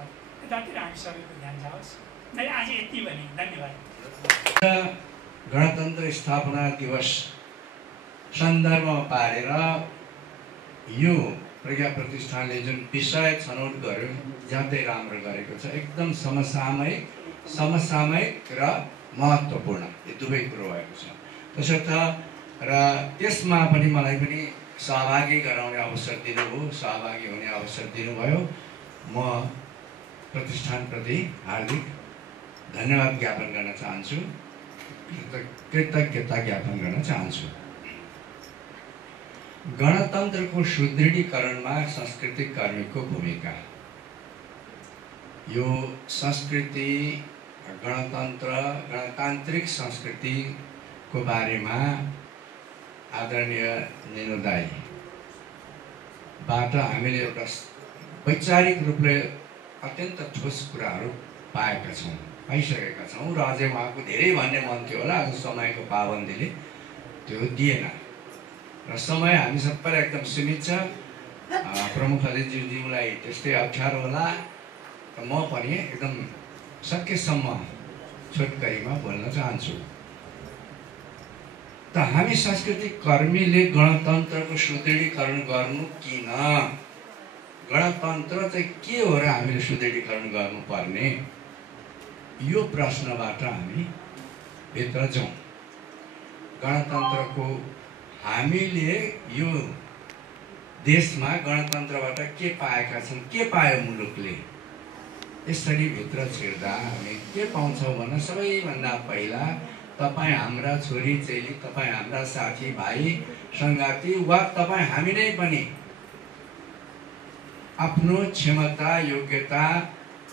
यतातिर हामी सबैको ध्यान जाओस्। मैले आज यति भने धन्यवाद। गणतन्त्र स्थापना दिवस सन्दर्भमा पारेर यो प्रज्ञा प्रतिष्ठानले जुन विषय छनौट गर्यो ज्यादै राम्रो गरेको छ। एकदम समसामयिक र महत्त्वपूर्ण यो दुवै कुरो भएको छ। त्यसर्थ र त्यसमा पनि मलाई पनि सहभागी गराउने अवसर दिनुभयो, सहभागी हुने अवसर दिनुभयो। म प्रतिष्ठानप्रति हार्दिक धन्यवाद ज्ञापन गर्न चाहन्छु, कृतज्ञता ज्ञापन गर्न चाहन्छु। गणतन्त्रको सुदृढीकरणमा सांस्कृतिक कर्मीको भूमिका। यो संस्कृति गणतान्त्रिक संस्कृतिको बारेमा आदरणीय निनु दाईबाट हामीले एउटा वैचारिक रूपले अत्यन्त ठोस कुराहरू पाएका छौँ, पाइसकेका छौँ र अझै उहाँको धेरै भन्ने मन थियो होला। आज समयको पाबन्दीले त्यो दिएन र समय हामी सबैलाई एकदम सीमित छ। प्रमुख अतिथिज्यूलाई त्यस्तै अप्ठ्यारो होला। म पनि एकदम सकेसम्म छोटकरीमा बोल्न चाहन्छु। त हामी सांस्कृतिक कर्मीले गणतन्त्रको सुदृढीकरण गर्नु किन? गणतन्त्र चाहिँ के हो र हामीले सुदृढीकरण गर्नुपर्ने? यो प्रश्नबाट हामी भित्र जाउँ। गणतन्त्रको हामीले यो देशमा गणतन्त्रबाट के पाएका छौँ, के पायो मुलुकले? यसरी भित्र छिर्दा हामी के पाउँछौँ भने सबैभन्दा पहिला तपाईँ हाम्रा छोरी चेली, तपाईँ हाम्रा साथी भाइ सङ्गाती वा तपाईँ हामी नै पनि आफ्नो क्षमता, योग्यता,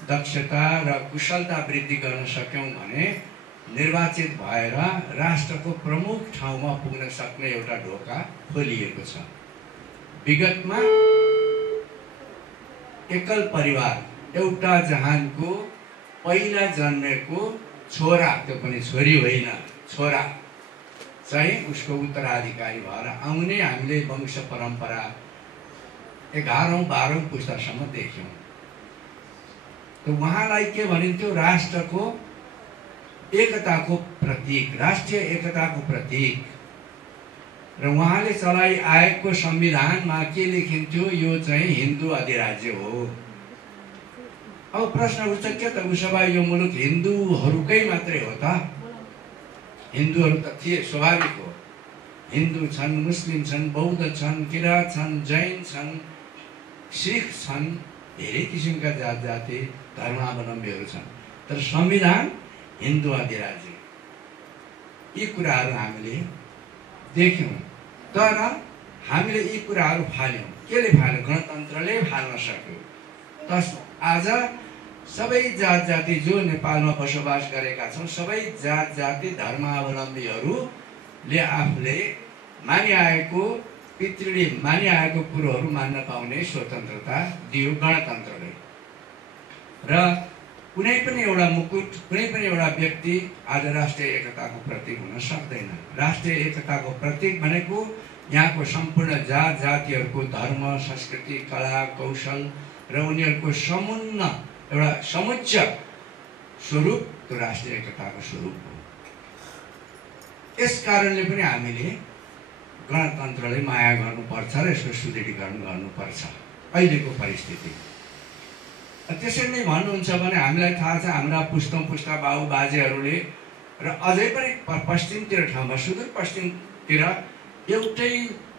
दक्षता र कुशलता वृद्धि गर्न सक्यौँ भने निर्वाचित भएर राष्ट्रको प्रमुख ठाउँमा पुग्न सक्ने एउटा ढोका खोलिएको छ। विगतमा एकल परिवार, एउटा जहानको पहिला जन्मेको छोरा, त्यो पनि छोरी होइन छोरा चाहिँ उसको उत्तराधिकारी भएर आउने हामीले वंश परम्परा 11औं 12औं पुस्तासम्म देख्यौँ। त उहाँलाई के भनिन्थ्यो? राष्ट्रको एकताको प्रतीक, राष्ट्रिय एकताको प्रतीक। र उहाँले चलाइ आएको संविधानमा के लेखिन्थ्यो? यो चाहिँ हिन्दू अधिराज्य हो। अब प्रश्न उठ्छ के त उसो भए यो मुलुक हिन्दूहरूकै मात्रै हो त? हिन्दूहरू त थिए, स्वाभाविक हो। हिन्दू छन्, मुस्लिम छन्, बौद्ध छन्, किराँत छन्, जैन छन्, सिख छन्, धेरै किसिमका जात जाति धर्मावलम्बीहरू छन्। तर संविधान हिन्दू अधिराज्य, यी कुराहरू हामीले देख्यौँ। तर हामीले यी कुराहरू फाल्यौँ। केले फाल्यो? गणतन्त्रले फाल्न सक्यो। त आज सबै जात जाति जो नेपालमा बसोबास गरेका छौँ, सबै जात जाति धर्मावलम्बीहरूले आफूले मानिआएको पितृले मानिआएको कुरोहरू मान्न पाउने स्वतन्त्रता दियो गणतन्त्रले। र कुनै पनि एउटा मुकुट, कुनै पनि एउटा व्यक्ति आज राष्ट्रिय एकताको प्रतीक हुन सक्दैन। राष्ट्रिय एकताको प्रतीक भनेको यहाँको सम्पूर्ण जात जातिहरूको धर्म, संस्कृति, कला, कौशल र उनीहरूको समुन्न एउटा समुच्च स्वरूप त्यो राष्ट्रिय एकताको स्वरूप हो। यस कारणले पनि हामीले गणतन्त्रलाई माया गर्नुपर्छ र यसको सुदृढीकरण गर्नुपर्छ। अहिलेको परिस्थिति त्यसरी नै भन्नुहुन्छ भने हामीलाई थाहा छ हाम्रा पुस्ता बाबु बाजेहरूले र अझै पनि पश्चिमतिर ठाउँमा सुदूरपश्चिमतिर एउटै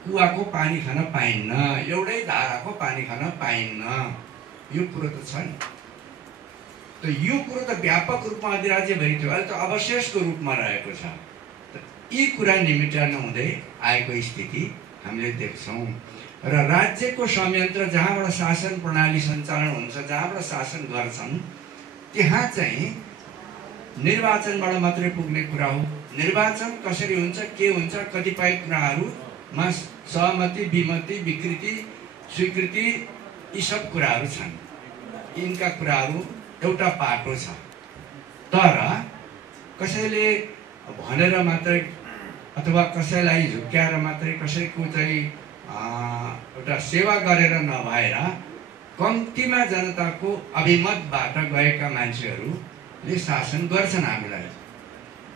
कुवाको पानी खान पाइन्न, एउटै धाराको पानी खान पाइन्न। यो कुरो त छ नि। त यो कुरो त व्यापक रूपमा अधिराज्यभरि थियो, अहिले त अवशेषको रूपमा रहेको छ। यी कुरा निमित्त नहुँदै आएको स्थिति हामीले देख्छौँ। र राज्यको संयन्त्र जहाँबाट शासन प्रणाली सञ्चालन हुन्छ, जहाँबाट शासन गर्छन्, त्यहाँ चाहिँ निर्वाचनबाट मात्रै पुग्ने कुरा हो। निर्वाचन कसरी हुन्छ, के हुन्छ, कतिपय कुराहरूमा सहमति, विमति, विकृति, स्वीकृति यी सब कुराहरू छन्। यिनका कुराहरू एउटा पाटो छ। तर कसैले भनेर मात्रै अथवा कसैलाई झुक्क्याएर मात्रै, कसैको चाहिँ एउटा सेवा गरेर नभएर कम्तीमा जनताको अभिमतबाट गएका मान्छेहरूले शासन गर्छन् हामीलाई।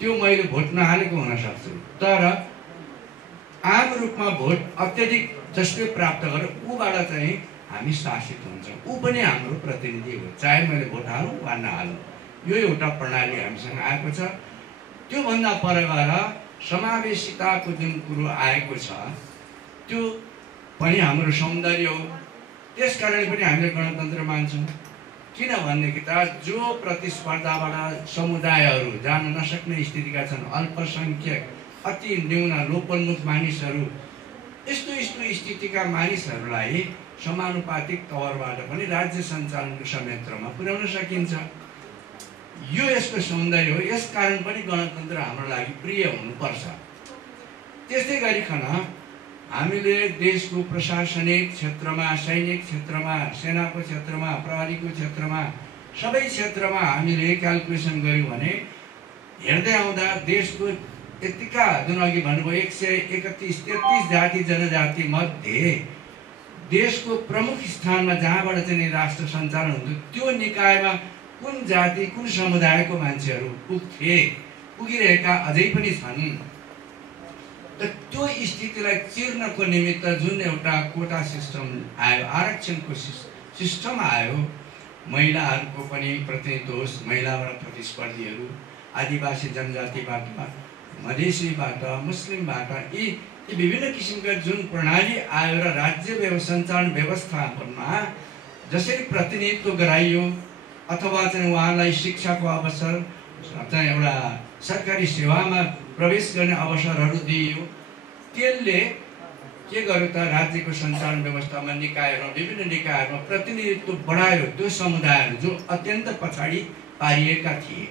त्यो मैले भोट नहालेको हुन सक्छु, तर आम रूपमा भोट अत्यधिक जसले प्राप्त गरेर ऊबाट चाहिँ हामी शासित हुन्छौँ। ऊ पनि हाम्रो प्रतिनिधि हो, चाहे मैले भोट हालौँ वा नहालौँ। यो एउटा प्रणाली हामीसँग आएको छ। त्योभन्दा पर गएर समावेशिताको जुन कुरो आएको छ त्यो पनि हाम्रो सौन्दर्य हो। त्यसकारण पनि हामीले गणतन्त्र मान्छौँ। किनभनेदेखि त जो प्रतिस्पर्धाबाट समुदायहरू जान नसक्ने स्थितिका छन्, अल्पसङ्ख्यक, अति न्यून, लोपोन्मुख मानिसहरू, यस्तो स्थितिका मानिसहरूलाई समानुपातिक तवरबाट पनि राज्य सञ्चालनको संयन्त्रमा पुर्याउन सकिन्छ। यो यसको सौन्दर्य हो। यसकारण पनि गणतन्त्र हाम्रो लागि प्रिय हुनुपर्छ। त्यस्तै गरिकन हामीले देशको प्रशासनिक क्षेत्रमा, सैनिक क्षेत्रमा, सेनाको क्षेत्रमा, प्रहरीको क्षेत्रमा, सबै क्षेत्रमा हामीले क्यालकुलेसन गऱ्यौँ भने हेर्दै आउँदा देशको यतिका जुन अघि भन्नुभयो 131-33 जाति जनजाति मध्ये देशको प्रमुख स्थानमा जहाँबाट चाहिँ राष्ट्र सञ्चालन हुन्थ्यो त्यो निकायमा कुन जाति, कुन समुदायको मान्छेहरू पुगिरहेका अझै पनि छन्। त त्यो स्थितिलाई चिर्नको निमित्त जुन एउटा कोटा सिस्टम आयो, आरक्षणको सिस्टम आयो, महिलाहरूको पनि प्रतिनिधित्व होस्, महिलाबाट प्रतिस्पर्धीहरू, आदिवासी जनजातिबाट, मधेसीबाट, मुस्लिमबाट, यी विभिन्न किसिमका जुन प्रणाली आयो र राज्य सञ्चालन व्यवस्थापनमा जसरी प्रतिनिधित्व गराइयो अथवा चाहिँ उहाँलाई शिक्षाको अवसर, चाहिँ एउटा सरकारी सेवामा प्रवेश गर्ने अवसरहरू दिइयो, त्यसले के गर्यो त राज्यको सञ्चालन व्यवस्थामा निकायहरूमा, विभिन्न निकायहरूमा प्रतिनिधित्व बढायो त्यो समुदायहरू जो अत्यन्त पछाडि पारिएका थिए।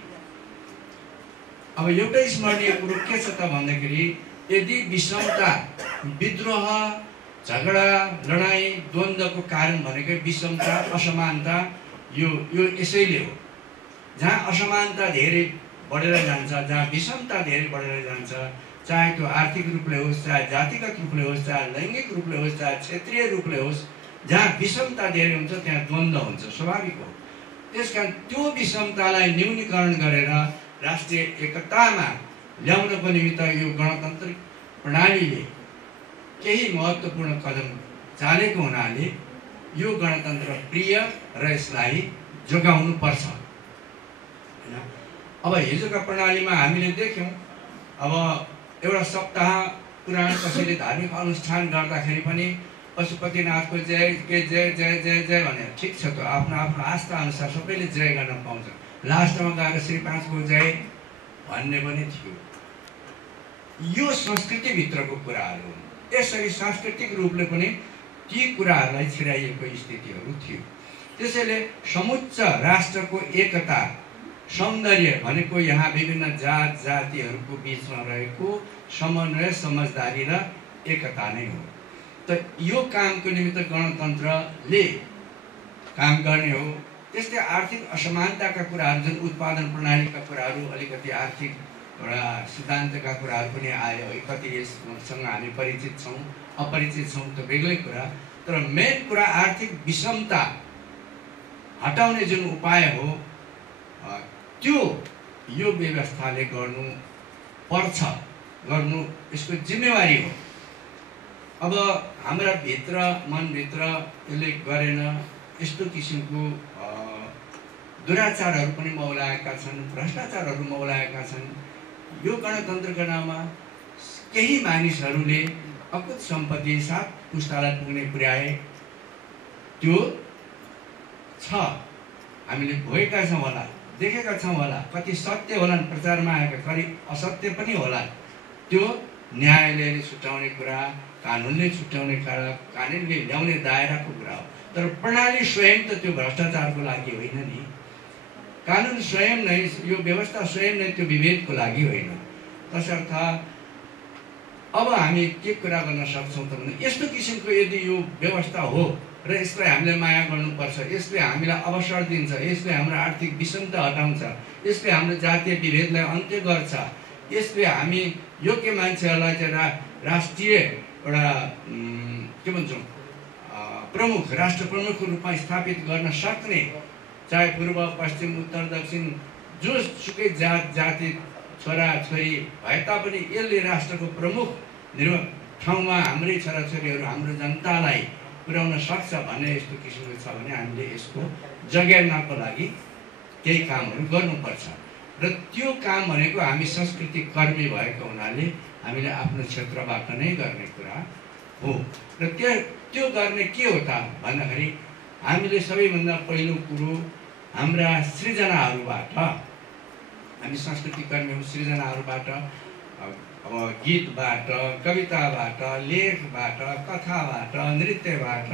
अब एउटै स्मरणीय कुरो के छ त भन्दाखेरि यदि विषमता, विद्रोह, झगडा, लडाइँ, द्वन्द्वको कारण भनेकै विषमता, असमानता, यो यसैले हो। जहाँ असमानता धेरै बढेर जान्छ, जहाँ विषमता धेरै बढेर जान्छ, चाहे त्यो आर्थिक रूपले होस्, चाहे जातिगत रूपले होस्, चाहे लैङ्गिक रूपले होस्, चाहे क्षेत्रीय रूपले होस्, जहाँ विषमता धेरै हुन्छ त्यहाँ द्वन्द्व हुन्छ, स्वाभाविक हो। त्यसकारण त्यो विषमतालाई न्यूनीकरण गरेर राष्ट्रिय एकतामा ल्याउनको निमित्त यो गणतान्त्रिक प्रणालीले केही महत्त्वपूर्ण कदम चालेको हुनाले यो गणतन्त्र प्रिय र यसलाई जोगाउनु पर्छ। अब हिजोका प्रणालीमा हामीले देख्यौँ, अब एउटा सप्ताह पुराण कसैले धार्मिक अनुष्ठान गर्दाखेरि पनि पशुपतिनाथको जय के जय जय जय जय भनेर, ठिक छ, त आफ्नो आफ्नो आस्था अनुसार सबैले जय गर्न पाउँछ। लास्टमा गएर श्री 5 को जय भन्ने पनि थियो। यो संस्कृतिभित्रको कुराहरू हुन्। यसरी सांस्कृतिक रूपले पनि ती कुराहरूलाई छिराइएको स्थितिहरू थियो। त्यसैले समुच्च राष्ट्रको एकता, सौन्दर्य भनेको यहाँ विभिन्न जात जातिहरूको बिचमा रहेको समन्वय, समझदारी र एकता नै हो। त यो कामको निमित्त गणतन्त्रले काम गर्ने हो। त्यस्तै आर्थिक असमानताका कुराहरू, जुन उत्पादन प्रणालीका कुराहरू, अलिकति आर्थिक एउटा सिद्धान्तका कुराहरू पनि आयो। कति यससँग हामी परिचित छौँ, अपरिचित छौँ त बेग्लै कुरा। तर मेन कुरा आर्थिक विषमता हटाउने जुन उपाय हो त्यो यो व्यवस्थाले गर्नु पर्छ, गर्नु यसको जिम्मेवारी हो। अब हाम्रा भित्र, मनभित्र यसले गरेन, यस्तो किसिमको दुराचारहरू पनि मौलाएका छन्, भ्रष्टाचारहरू मौलाएका छन्। यो गणतन्त्रको नाममा केही मानिसहरूले अकुत सम्पत्ति 7 पुस्तालाई पुग्ने पुर्याए। त्यो छ, हामीले भोगेका छौँ होला, देखेका छौँ होला। कति सत्य होलान् प्रचारमा आएका, कति असत्य पनि होला। त्यो न्यायालयले छुट्याउने कुरा, कानुनले छुट्याउने कुरा, कानुनले ल्याउने दायराको कुरा हो। तर प्रणाली स्वयं त त्यो भ्रष्टाचारको लागि होइन नि। कानुन स्वयं नै, यो व्यवस्था स्वयं नै त्यो विभेदको लागि होइन। तसर्थ अब हामी के कुरा गर्न सक्छौँ त भने यस्तो किसिमको यदि यो व्यवस्था हो र यसलाई हामीले माया गर्नुपर्छ, यसले हामीलाई अवसर दिन्छ, यसले हाम्रो आर्थिक विषमता हटाउँछ, यसले हाम्रो जातीय विभेदलाई अन्त्य गर्छ, यसले हामी योग्य मान्छेहरूलाई चाहिँ राष्ट्रिय एउटा के भन्छौँ प्रमुख, राष्ट्र प्रमुखको रूपमा स्थापित गर्न सक्ने, चाहे पूर्व पश्चिम उत्तर दक्षिण जोसुकै जाति छोरा छोरी भए तापनि यसले राष्ट्रको प्रमुख ठाउँमा हाम्रै छोराछोरीहरू, हाम्रो जनतालाई पुर्याउन सक्छ भन्ने यस्तो किसिमको छ भने हामीले यसको जगेर्नको लागि केही कामहरू गर्नुपर्छ। र त्यो काम भनेको हामी संस्कृति कर्मी भएको हुनाले हामीले आफ्नो क्षेत्रबाट नै गर्ने कुरा हो। र त्यो गर्ने के हो त भन्दाखेरि हामीले सबैभन्दा पहिलो कुरो हाम्रा सृजनाहरूबाट, हामी संस्कृति कर्मीहरू सृजनाहरूबाट, अब गीतबाट, कविताबाट, लेखबाट, कथाबाट, नृत्यबाट,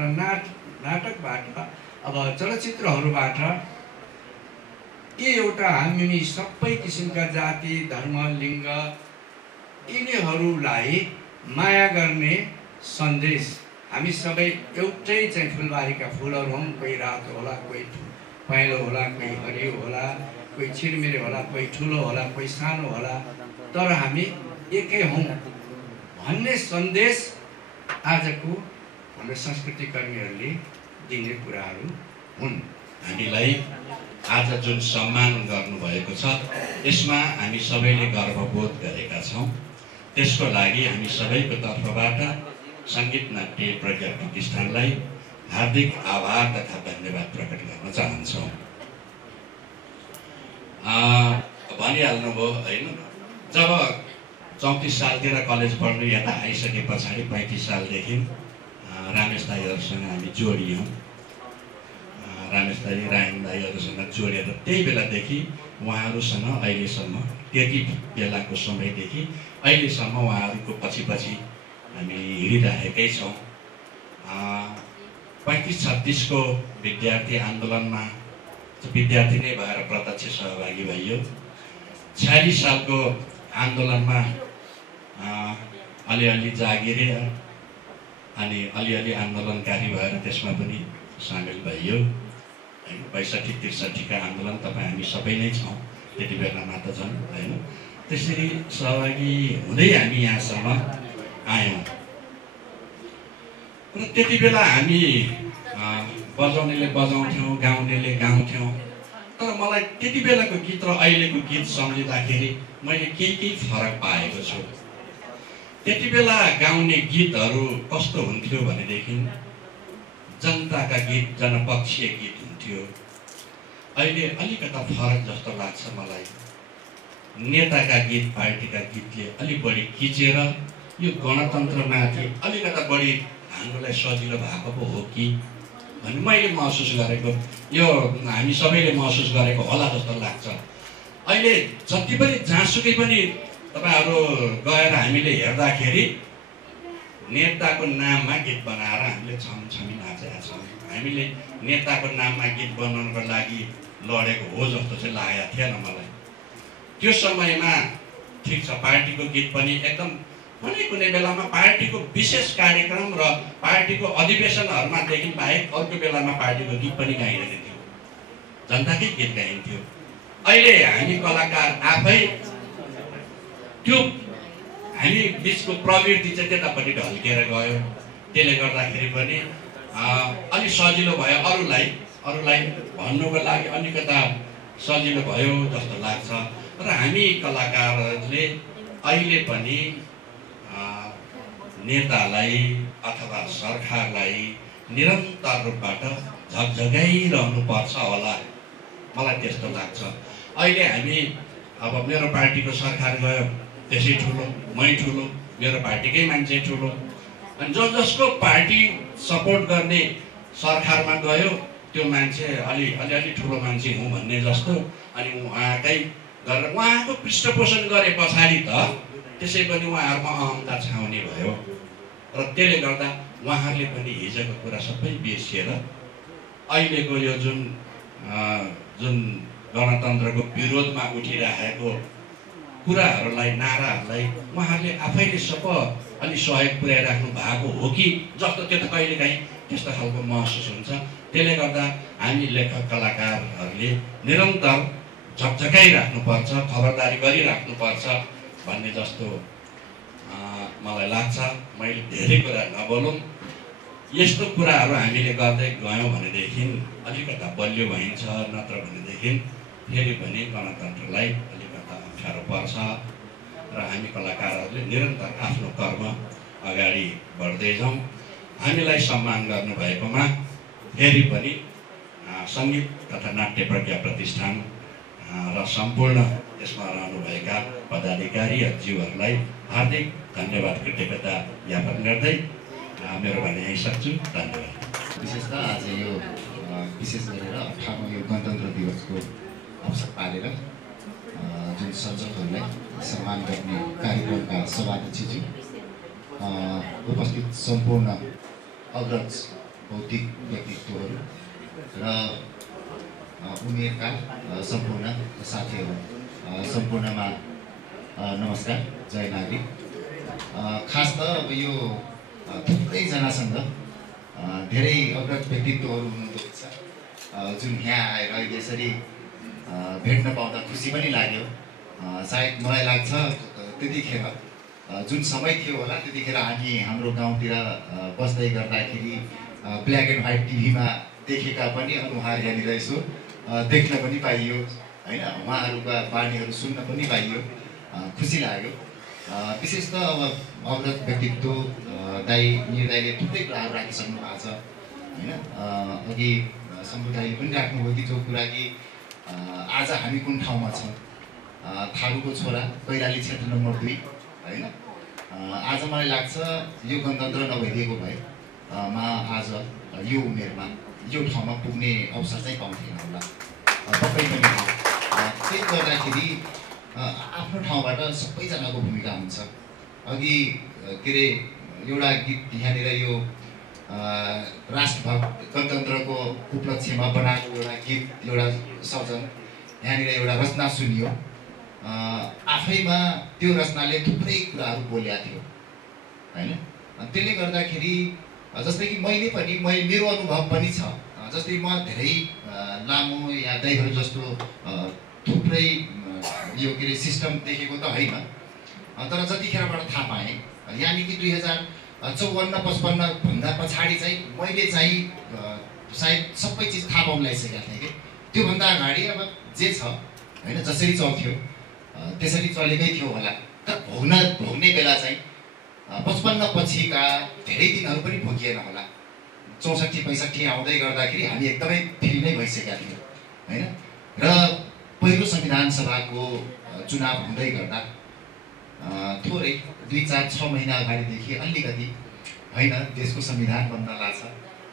नाटकबाट, अब चलचित्रहरूबाट यी एउटा हामी सबै किसिमका जाति, धर्म, लिङ्ग यिनीहरूलाई माया गर्ने सन्देश, हामी सबै एउटै चाहिँ फुलबारीका फुलहरू हौँ। कोही रातो होला, कोही पहेँलो होला, कोही हरियो होला, कोही छिरमिरे होला, कोही ठुलो होला, कोही सानो होला, तर हामी एकै हौँ भन्ने सन्देश आजको हाम्रो संस्कृति कर्मीहरूले दिने कुराहरू हुन्। हामीलाई आज जुन सम्मान गर्नुभएको छ यसमा हामी सबैले गर्वबोध गरेका छौँ। त्यसको लागि हामी सबैको तर्फबाट सङ्गीत नाट्य प्रज्ञा प्रतिष्ठानलाई हार्दिक आभार तथा धन्यवाद प्रकट गर्न चाहन्छौँ। भनिहाल्नुभयो होइन, जब 34 सालतिर कलेज पढ्नु यता आइसके पछाडि 35 सालदेखि रमेश दाईहरूसँग हामी जोडियौँ। रमेश दाई, रायन दाईहरूसँग जोडेर त्यही बेलादेखि उहाँहरूसँग अहिलेसम्म, त्यति बेलाको समयदेखि अहिलेसम्म उहाँहरूको पछि हामी हिँडिरहेकै छौँ। 35-36 को विद्यार्थी आन्दोलनमा विद्यार्थी नै भएर प्रत्यक्ष सहभागी भइयो। 46 सालको आन्दोलनमा अलिअलि जागिरे अनि अलिअलि आन्दोलनकारी भएर त्यसमा पनि सामेल भइयो। 62-63 का आन्दोलन तपाईँ हामी सबै नै छौँ त्यति बेलामा त झन् होइन। त्यसरी सहभागी हुँदै हामी यहाँसम्म आयौँ। र त्यति बेला हामी बजाउनेले बजाउँथ्यौँ, गाउनेले गाउँथ्यौँ। तर मलाई त्यति बेलाको गीत र अहिलेको गीत सम्झिँदाखेरि मैले केही फरक पाएको छु। त्यति बेला गाउने गीतहरू कस्तो हुन्थ्यो भनेदेखि जनताका गीत, जनपक्षीय गीत हुन्थ्यो। अहिले अलिकता फरक जस्तो लाग्छ मलाई। नेताका गीत, पार्टीका गीतले अलिक बढी खिचेर यो गणतन्त्रमाथि अलिकता बढी हामीलाई सजिलो भएको पो हो कि भन्ने मैले महसुस गरेको, यो हामी सबैले महसुस गरेको होला जस्तो लाग्छ। अहिले जति पनि जहाँसुकै पनि तपाईँहरू गएर हामीले हेर्दाखेरि नेताको नाममा गीत बनाएर हामीले छमछमी नाचेका छौँ। हामीले नेताको नाममा गीत बनाउनको लागि लडेको हो जस्तो चाहिँ लागेको थिएन मलाई। त्यो समयमा ठिक छ, पार्टीको गीत पनि एकदम कुनै बेलामा पार्टीको विशेष कार्यक्रम र पार्टीको अधिवेशनहरूमादेखि बाहेक अर्को बेलामा पार्टीको गीत पनि गाइँदैन थियो, जनताकै गीत गाइन्थ्यो। अहिले हामी कलाकार आफै त्यो हामी बिचको प्रवृत्ति चाहिँ त्यतापट्टि ढल्केर गयो। त्यसले गर्दाखेरि पनि अलि सजिलो भयो, अरूलाई भन्नुको लागि अलिकता सजिलो भयो जस्तो लाग्छ। र हामी कलाकारहरूले अहिले पनि नेतालाई अथवा सरकारलाई निरन्तर रूपबाट झकझगाइरहनु पर्छ होला मलाई त्यस्तो लाग्छ। अहिले हामी अब मेरो पार्टीको सरकार गयो, त्यसै ठुलो, मै ठुलो, मेरो पार्टीकै मान्छे ठुलो, अनि जसको पार्टी सपोर्ट गर्ने सरकारमा गयो त्यो मान्छे अलिअलि ठुलो मान्छे हुँ भन्ने जस्तो, अनि उहाँकै गरेर उहाँको पृष्ठपोषण गरे पछाडि त त्यसै पनि उहाँहरूमा अहङ्कार छाउने भयो र त्यसले गर्दा उहाँहरूले पनि हिजोको कुरा सबै बिर्सिएर अहिलेको यो जुन गणतन्त्रको विरोधमा उठिरहेको कुराहरूलाई, नाराहरूलाई उहाँहरूले आफैले अलि सहयोग पुर्याइराख्नु भएको हो कि जस्तो त्यो त कहिलेकाहीँ त्यस्तो खालको महसुस हुन्छ। त्यसले गर्दा हामी लेखक कलाकारहरूले निरन्तर झकझकाइराख्नुपर्छ, खबरदारी गरिराख्नुपर्छ भन्ने जस्तो मलाई लाग्छ। मैले धेरै कुरा नबोलौँ, यस्तो कुराहरू हामीले गर्दै गयौँ भनेदेखि अलिकता बलियो भइन्छ, नत्र भनेदेखि फेरि पनि गणतन्त्रलाई अलिकता अप्ठ्यारो पर्छ र हामी कलाकारहरूले निरन्तर आफ्नो कर्म अगाडि बढ्दै जाउँ। हामीलाई सम्मान गर्नुभएकोमा फेरि पनि सङ्गीत तथा नाट्य प्रज्ञा प्रतिष्ठान र सम्पूर्ण यसमा रहनुभएका पदाधिकारीज्यूहरूलाई हार्दिक धन्यवाद, कृतज्ञता ज्ञापन गर्दै मेरो भनाइ यहीँ सक्छु। धन्यवाद। विशेषतः आज यो विशेष गरेर 58औं यो गणतन्त्र दिवसको अवसर पालेर जुन सर्जकहरूलाई सम्मान गर्ने कार्यक्रमका सभाध्यक्षज्यू, उपस्थित सम्पूर्ण अग्रज बौद्धिक व्यक्तित्वहरू र उमेरका सम्पूर्ण साथीहरू, सम्पूर्णमा नमस्कार, जय नागरिक। खास त अब यो थुप्रैजनासँग धेरै अग्रज व्यक्तित्वहरू हुनुहुँदो रहेछ, जुन यहाँ आएर यसरी भेट्न पाउँदा खुसी पनि लाग्यो। सायद मलाई लाग्छ त्यतिखेर जुन समय थियो होला, त्यतिखेर हामी हाम्रो गाउँतिर बस्दै गर्दाखेरि ब्ल्याक एन्ड व्हाइट टिभीमा देखेका पनि अनुहार यहाँनिर यसो देख्न पनि पाइयो होइन, उहाँहरूका बानीहरू सुन्न पनि पाइयो, खुसी लाग्यो। विशेष त अब अग्रज व्यक्तित्व निर दाइले थुप्रै कुराहरू राखिसक्नु भएको छ होइन। अघि शम्भु दाइले पनि राख्नुभयो कि जो कुरा कि आज हामी कुन ठाउँमा छौँ, थारूको छोरा, कैलाली क्षेत्र नम्बर 2 होइन। आज मलाई लाग्छ यो गणतन्त्र नभइदिएको भए म आज यो उमेरमा यो ठाउँमा पुग्ने अवसर चाहिँ पाउँथेन होला, पक्कै पनि। त्यसले गर्दाखेरि आफ्नो ठाउँबाट सबैजनाको भूमिका हुन्छ। अघि के अरे एउटा गीत यहाँनिर यो राष्ट्रभक्त गणतन्त्रको उपलक्ष्यमा बनाएको एउटा गीत, एउटा सर्जन यहाँनिर एउटा रचना सुनियो। आफैमा त्यो रचनाले थुप्रै कुराहरू बोलेको थियो होइन। त्यसले गर्दाखेरि जस्तै कि मैले पनि मेरो अनुभव पनि छ, जस्तै म धेरै लामो या दाइहरू जस्तो थुप्रै यो के अरे सिस्टम देखेको त होइन, तर जतिखेरबाट थाहा पाएँ यानि कि 2054-55 भन्दा पछाडि चाहिँ मैले चाहिँ सायद सबै चिज थाहा पाउन लागिसकेका थिएँ कि त्योभन्दा अगाडि अब जे छ होइन, जसरी चल्थ्यो त्यसरी चलेकै थियो होला। तर भोग्ने बेला चाहिँ 55 पछिका धेरै दिनहरू पनि भोगिएन होला। 64-65 आउँदै गर्दाखेरि हामी एकदमै फ्री नै भइसकेका थियौँ होइन। र पहिलो संविधान सभाको चुनाव हुँदै गर्दा थोरै 2-4-6 महिना अगाडिदेखि अलिकति होइन देशको संविधान बन्न लाग्छ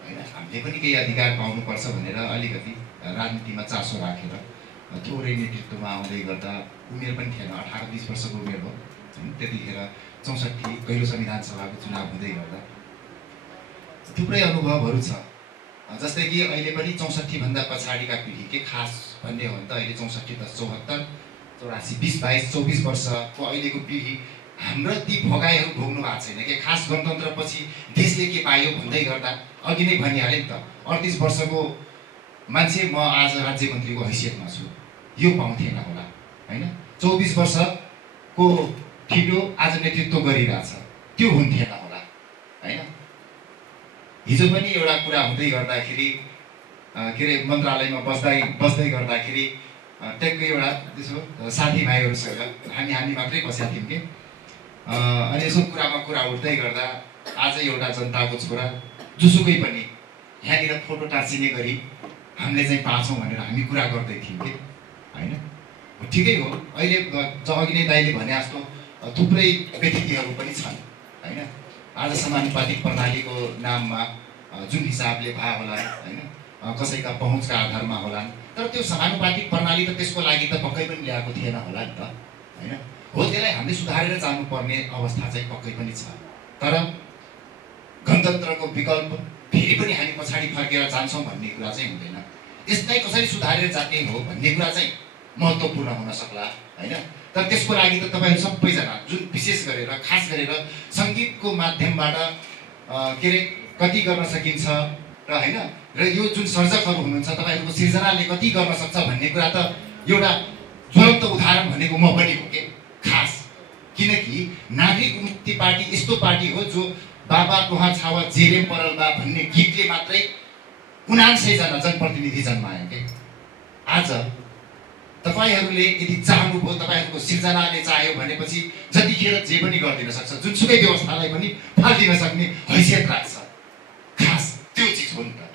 होइन, हामीले पनि केही अधिकार पाउनुपर्छ भनेर अलिकति राजनीतिमा चासो राखेर थोरै नेतृत्वमा आउँदै गर्दा उमेर पनि थिएन, 18-20 वर्षको उमेर हो त्यतिखेर। 64 पहिलो संविधान सभाको चुनाव हुँदै गर्दा थुप्रै अनुभवहरू छ। जस्तै कि अहिले पनि 64 भन्दा पछाडिका पिँढी के खास भन्ने हो भने त अहिले 64 त 74, 84, 20, 22, 24 वर्षको अहिलेको पिँढी हाम्रो ती भोगाइहरू भोग्नु भएको छैन कि खास गणतन्त्रपछि देशले के पायो भन्दै गर्दा अघि नै भनिहालेँ नि त 38 वर्षको मान्छे म आज राज्य मन्त्रीको हैसियतमा छु, यो पाउँथेन होला होइन। 24 वर्षको ठिटो आज नेतृत्व गरिरहेछ, त्यो हुन्थेन होला होइन। हिजो पनि एउटा कुरा हुँदै गर्दाखेरि के अरे मन्त्रालयमा बस्दै गर्दाखेरि ट्याक्कै एउटा त्यसो साथीभाइहरूसँग हामी मात्रै बसेका थियौँ कि अनि यसो कुरामा कुरा उठ्दै गर्दा आज एउटा जनताको छोरा जोसुकै पनि यहाँनिर फोटो टाँसिने गरी हामीले चाहिँ पाछौँ भनेर हामी कुरा गर्दै थियौँ कि होइन। ठिकै हो, अहिले अघि नै दाइले भने जस्तो थुप्रै व्यतिथिहरू पनि छन् होइन। आज समानुपातिक प्रणालीको नाममा जुन हिसाबले भए होला होइन, कसैका पहुँचका आधारमा होला, तर त्यो समानुपातिक प्रणाली त त्यसको लागि त पक्कै पनि ल्याएको थिएन होला नि त होइन। हो, त्यसलाई हामीले सुधारेर जानुपर्ने अवस्था चाहिँ पक्कै पनि छ। तर गणतन्त्रको विकल्प फेरि पनि हामी पछाडि फर्केर जान्छौँ भन्ने कुरा चाहिँ हुँदैन। यसलाई कसरी सुधारेर जाने हो भन्ने कुरा चाहिँ महत्त्वपूर्ण हुन सक्ला होइन। तर त्यसको लागि त तपाईँहरू सबैजना जुन विशेष गरेर खास गरेर सङ्गीतको माध्यमबाट के अरे कति गर्न सकिन्छ र होइन, र यो जुन सर्जकहरू हुनुहुन्छ तपाईँहरूको सिर्जनाले कति गर्न सक्छ भन्ने कुरा त एउटा ज्वलन्त उदाहरण भनेको म पनि हो के खास। किनकि नागरिक मुक्ति पार्टी यस्तो पार्टी हो जो बाबा टोहा छावा जेले परलबा भन्ने गीतले मात्रै 79 जना जनप्रतिनिधि जन्मायो के। आज तपाईँहरूले यदि चाहनुभयो, तपाईँहरूको सिर्जनाले चाह्यो भनेपछि जतिखेर जे पनि गरिदिन सक्छ, जुनसुकै व्यवस्थालाई पनि फालिदिन सक्ने हैसियत राख्छ। खास त्यो चिज हो नि त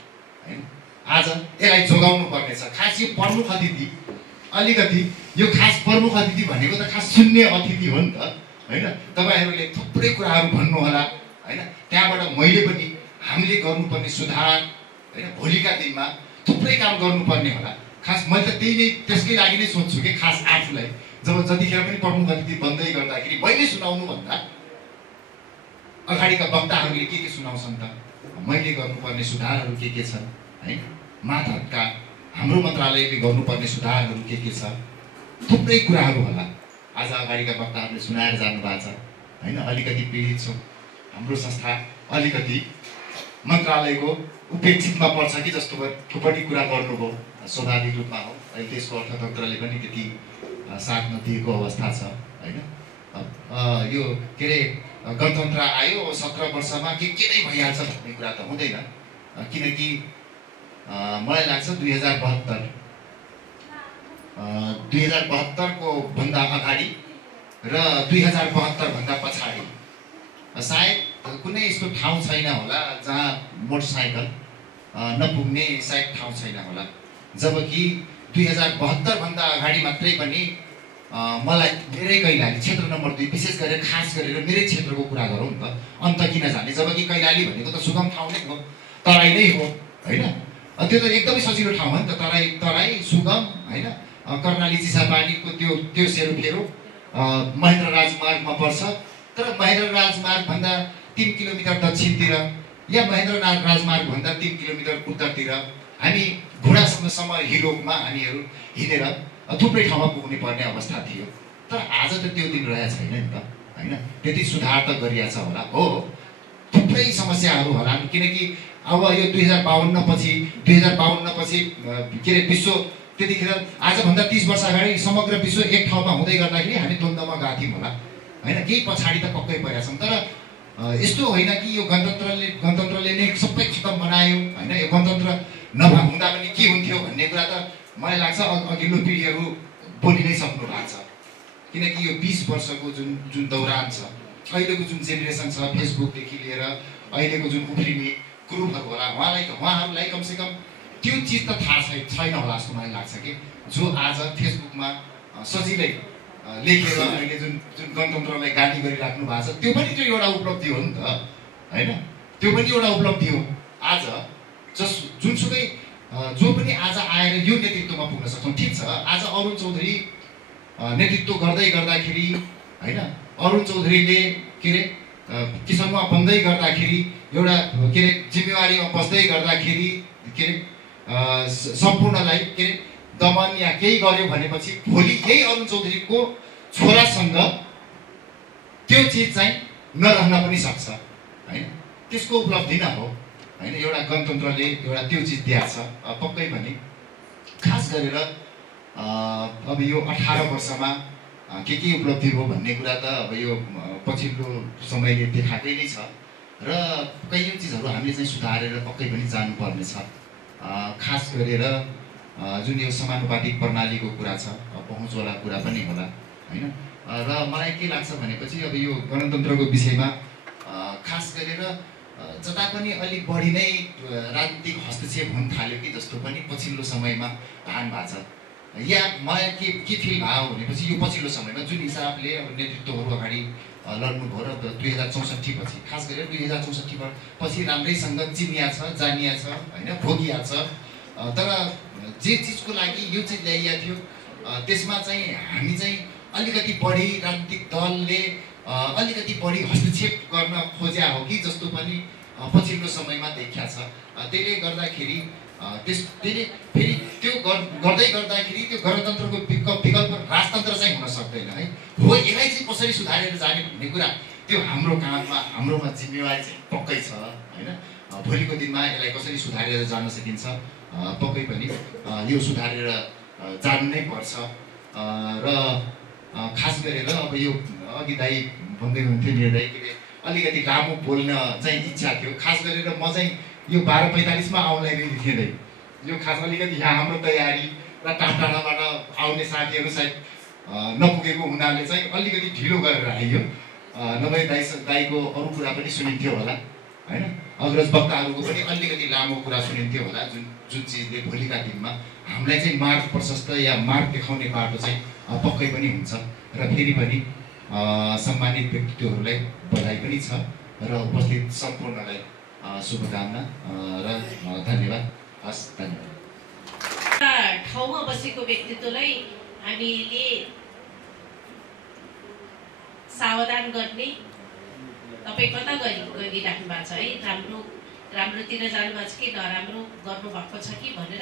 होइन। आज यसलाई जोगाउनु पर्नेछ। खास यो प्रमुख अतिथि अलिकति यो खास प्रमुख अतिथि भनेको त खास सुन्ने अतिथि हो नि त होइन। तपाईँहरूले थुप्रै कुराहरू भन्नुहोला होइन। त्यहाँबाट मैले पनि हामीले गर्नुपर्ने सुधार होइन, भोलिका दिनमा थुप्रै काम गर्नुपर्ने होला। खास मैले त त्यही नै त्यसकै लागि नै सोध्छु कि खास आफूलाई जतिखेर पनि प्रमुख अतिथि बन्दै गर्दाखेरि मैले सुनाउनुभन्दा अगाडिका वक्ताहरूले के सुनाउँछन् त, मैले गर्नुपर्ने सुधारहरू के छन् है, मातहतका हाम्रो मन्त्रालयले गर्नुपर्ने सुधारहरू के छ, थुप्रै कुराहरू होला। आज अगाडिका वक्ताहरूले सुनाएर जानुभएको छ होइन। अलिकति पीडित छौँ, हाम्रो संस्था अलिकति मन्त्रालयको उपेक्षितमा पर्छ कि जस्तो थुप्रै कुरा गर्नुभयो, स्वाभाविक रूपमा हो। अहिले त्यसको अर्थतन्त्रले पनि त्यति साथ नदिएको अवस्था छ होइन। यो के अरे गणतन्त्र आयो 17 वर्षमा के नै भइहाल्छ भन्ने कुरा त हुँदैन। किनकि मलाई लाग्छ 2072 को भन्दा अगाडि र 2072 भन्दा पछाडि सायद कुनै यस्तो ठाउँ छैन होला जहाँ मोटरसाइकल नपुग्ने सायद ठाउँ छैन होला। जबकि 2072 भन्दा अगाडि मात्रै पनि मलाई मेरै कैलाली क्षेत्र नम्बर 2 विशेष गरेर खास गरेर मेरै क्षेत्रको कुरा गरौँ त, अन्त किन जाने, जबकि कैलाली भनेको त सुगम ठाउँ नै हो, तराई नै हो होइन। त्यो त एकदमै सजिलो ठाउँ हो नि त, तराई सुगम होइन। कर्णाली चिसापानीको त्यो सेरोफेरो महेन्द्र राजमार्गमा पर्छ। तर महेन्द्र राजमार्गभन्दा 3 किलोमिटर दक्षिणतिर या महेन्द्र राजमार्गभन्दा 3 किलोमिटर उत्तरतिर हामी घोडासम्म हिलोकमा हामीहरू हिँडेर थुप्रै ठाउँमा पुग्ने पर्ने अवस्था थियो। तर आज त त्यो दिन रहेको छैन नि त होइन। त्यति सुधार त गरिएको छ होला हो, थुप्रै समस्याहरू होला। किनकि अब यो 2052 पछि के अरे विश्व त्यतिखेर आजभन्दा 30 वर्ष अगाडि समग्र विश्व एक ठाउँमा हुँदै गर्दाखेरि हामी द्वन्द्वमा गएको थियौँ होला होइन। केही पछाडि त पक्कै परेका छौँ। तर यस्तो होइन कि यो गणतन्त्रले नै सबै खतम बनायो होइन। यो गणतन्त्र नहुँदा पनि के हुन्थ्यो भन्ने कुरा त मलाई लाग्छ अघिल्लो पिँढीहरू बोलि नै सक्नु भएको छ। किनकि यो 20 वर्षको जुन दौरान छ, अहिलेको जुन जेनेरेसन छ, फेसबुकदेखि लिएर अहिलेको जुन उफ्रिने ग्रुपहरू होला, उहाँहरूलाई कमसेकम त्यो चिज त थाहा छैन होला जस्तो मलाई लाग्छ कि जो आज फेसबुकमा सजिलै लेखेर अहिले जुन गणतन्त्रलाई गाली गरिराख्नु भएको छ, त्यो पनि एउटा उपलब्धि हो नि त होइन। त्यो पनि एउटा उपलब्धि हो। आज जुनसुकै जो पनि आज आएर यो नेतृत्वमा पुग्न सक्छौँ। ठिक छ, आज अरुण चौधरी नेतृत्व गर्दाखेरि होइन, अरुण चौधरीले के अरे किसनमा बन्दै गर्दाखेरि एउटा के अरे जिम्मेवारीमा बस्दै गर्दाखेरि के अरे सम्पूर्णलाई के अरे दमन या केही गर्यो भनेपछि भोलि यही अरुण चौधरीको छोरासँग त्यो चिज चाहिँ नरहन पनि सक्छ होइन। त्यसको उपलब्धि न हो होइन। एउटा गणतन्त्रले एउटा त्यो चिज दिएको छ पक्कै पनि। खास गरेर अब यो 18 वर्षमा के उपलब्धि हो भन्ने कुरा त अब यो पछिल्लो समयले देखाएकै नै छ र कयौँ चिजहरू हामीले चाहिँ सुधारेर पक्कै पनि जानुपर्ने छ। खास गरेर जुन यो समानुपातिक प्रणालीको कुरा छ, पहुँचवाला कुरा पनि होला होइन। र मलाई के लाग्छ भनेपछि अब यो गणतन्त्रको विषयमा खास गरेर जता पनि अलिक बढी नै राजनीतिक हस्तक्षेप हुन थाल्यो कि जस्तो पनि पछिल्लो समयमा भान भएको छ। या मलाई के फिल भयो भनेपछि यो पछिल्लो समयमा जुन हिसाबले अब नेतृत्वहरू अगाडि लड्नुभयो र 2064 पछि, खास गरेर 2064 पछि राम्रैसँग चिनिया छ, जानिया छ होइन, भोगिया छ। तर जे चिजको लागि यो चिज ल्याइएको थियो त्यसमा चाहिँ हामी चाहिँ अलिकति बढी राजनीतिक दलले अलिकति बढी हस्तक्षेप गर्न खोज्या हो कि जस्तो पनि पछिल्लो समयमा देखिया छ। त्यसले गर्दाखेरि त्यसले फेरि त्यो गर्दै गर्दाखेरि त्यो गणतन्त्रको विकल्प राजतन्त्र चाहिँ हुन सक्दैन है। हो यसलाई चाहिँ कसरी सुधारेर जाने भन्ने कुरा त्यो हाम्रोमा जिम्मेवारी चाहिँ पक्कै छ होइन। भोलिको दिनमा यसलाई कसरी सुधारेर जान सकिन्छ पक्कै पनि यो सुधारेर जानु नै पर्छ। र खास गरेर अब यो अघि दाइ भन्दै हुन्थ्यो नि दाइले अलिकति लामो बोल्न चाहिँ इच्छा थियो। खास गरेर म चाहिँ यो 12:45मा आउनलाई रेडी थिएँ दाइ। यो खास अलिकति यहाँ हाम्रो तयारी र टाढाबाट आउने साथीहरू सायद नपुगेको हुनाले चाहिँ अलिकति ढिलो गरेर आइयो। नभए दाइको अरू कुरा पनि सुनिन्थ्यो होला होइन। अग्रज वक्ताहरूको पनि अलिकति लामो कुरा सुनिन्थ्यो होला जुन चिजले भोलिका दिनमा हामीलाई चाहिँ मार्ग प्रशस्त या मार्ग देखाउने बाटो चाहिँ पक्कै पनि हुन्छ। र फेरि पनि सम्मानित व्यक्तित्वहरूलाई बधाई पनि छ र उपस्थित सम्पूर्णलाई शुभकामना र धन्यवाद। हस्, धन्यवाद। ठाउँमा बसेको व्यक्तित्वलाई हामीले सावधान गर्ने, तपाईँ कता गइराख्नु भएको छ है, राम्रोतिर जानुभएको छ कि नराम्रो गर्नुभएको छ कि भनेर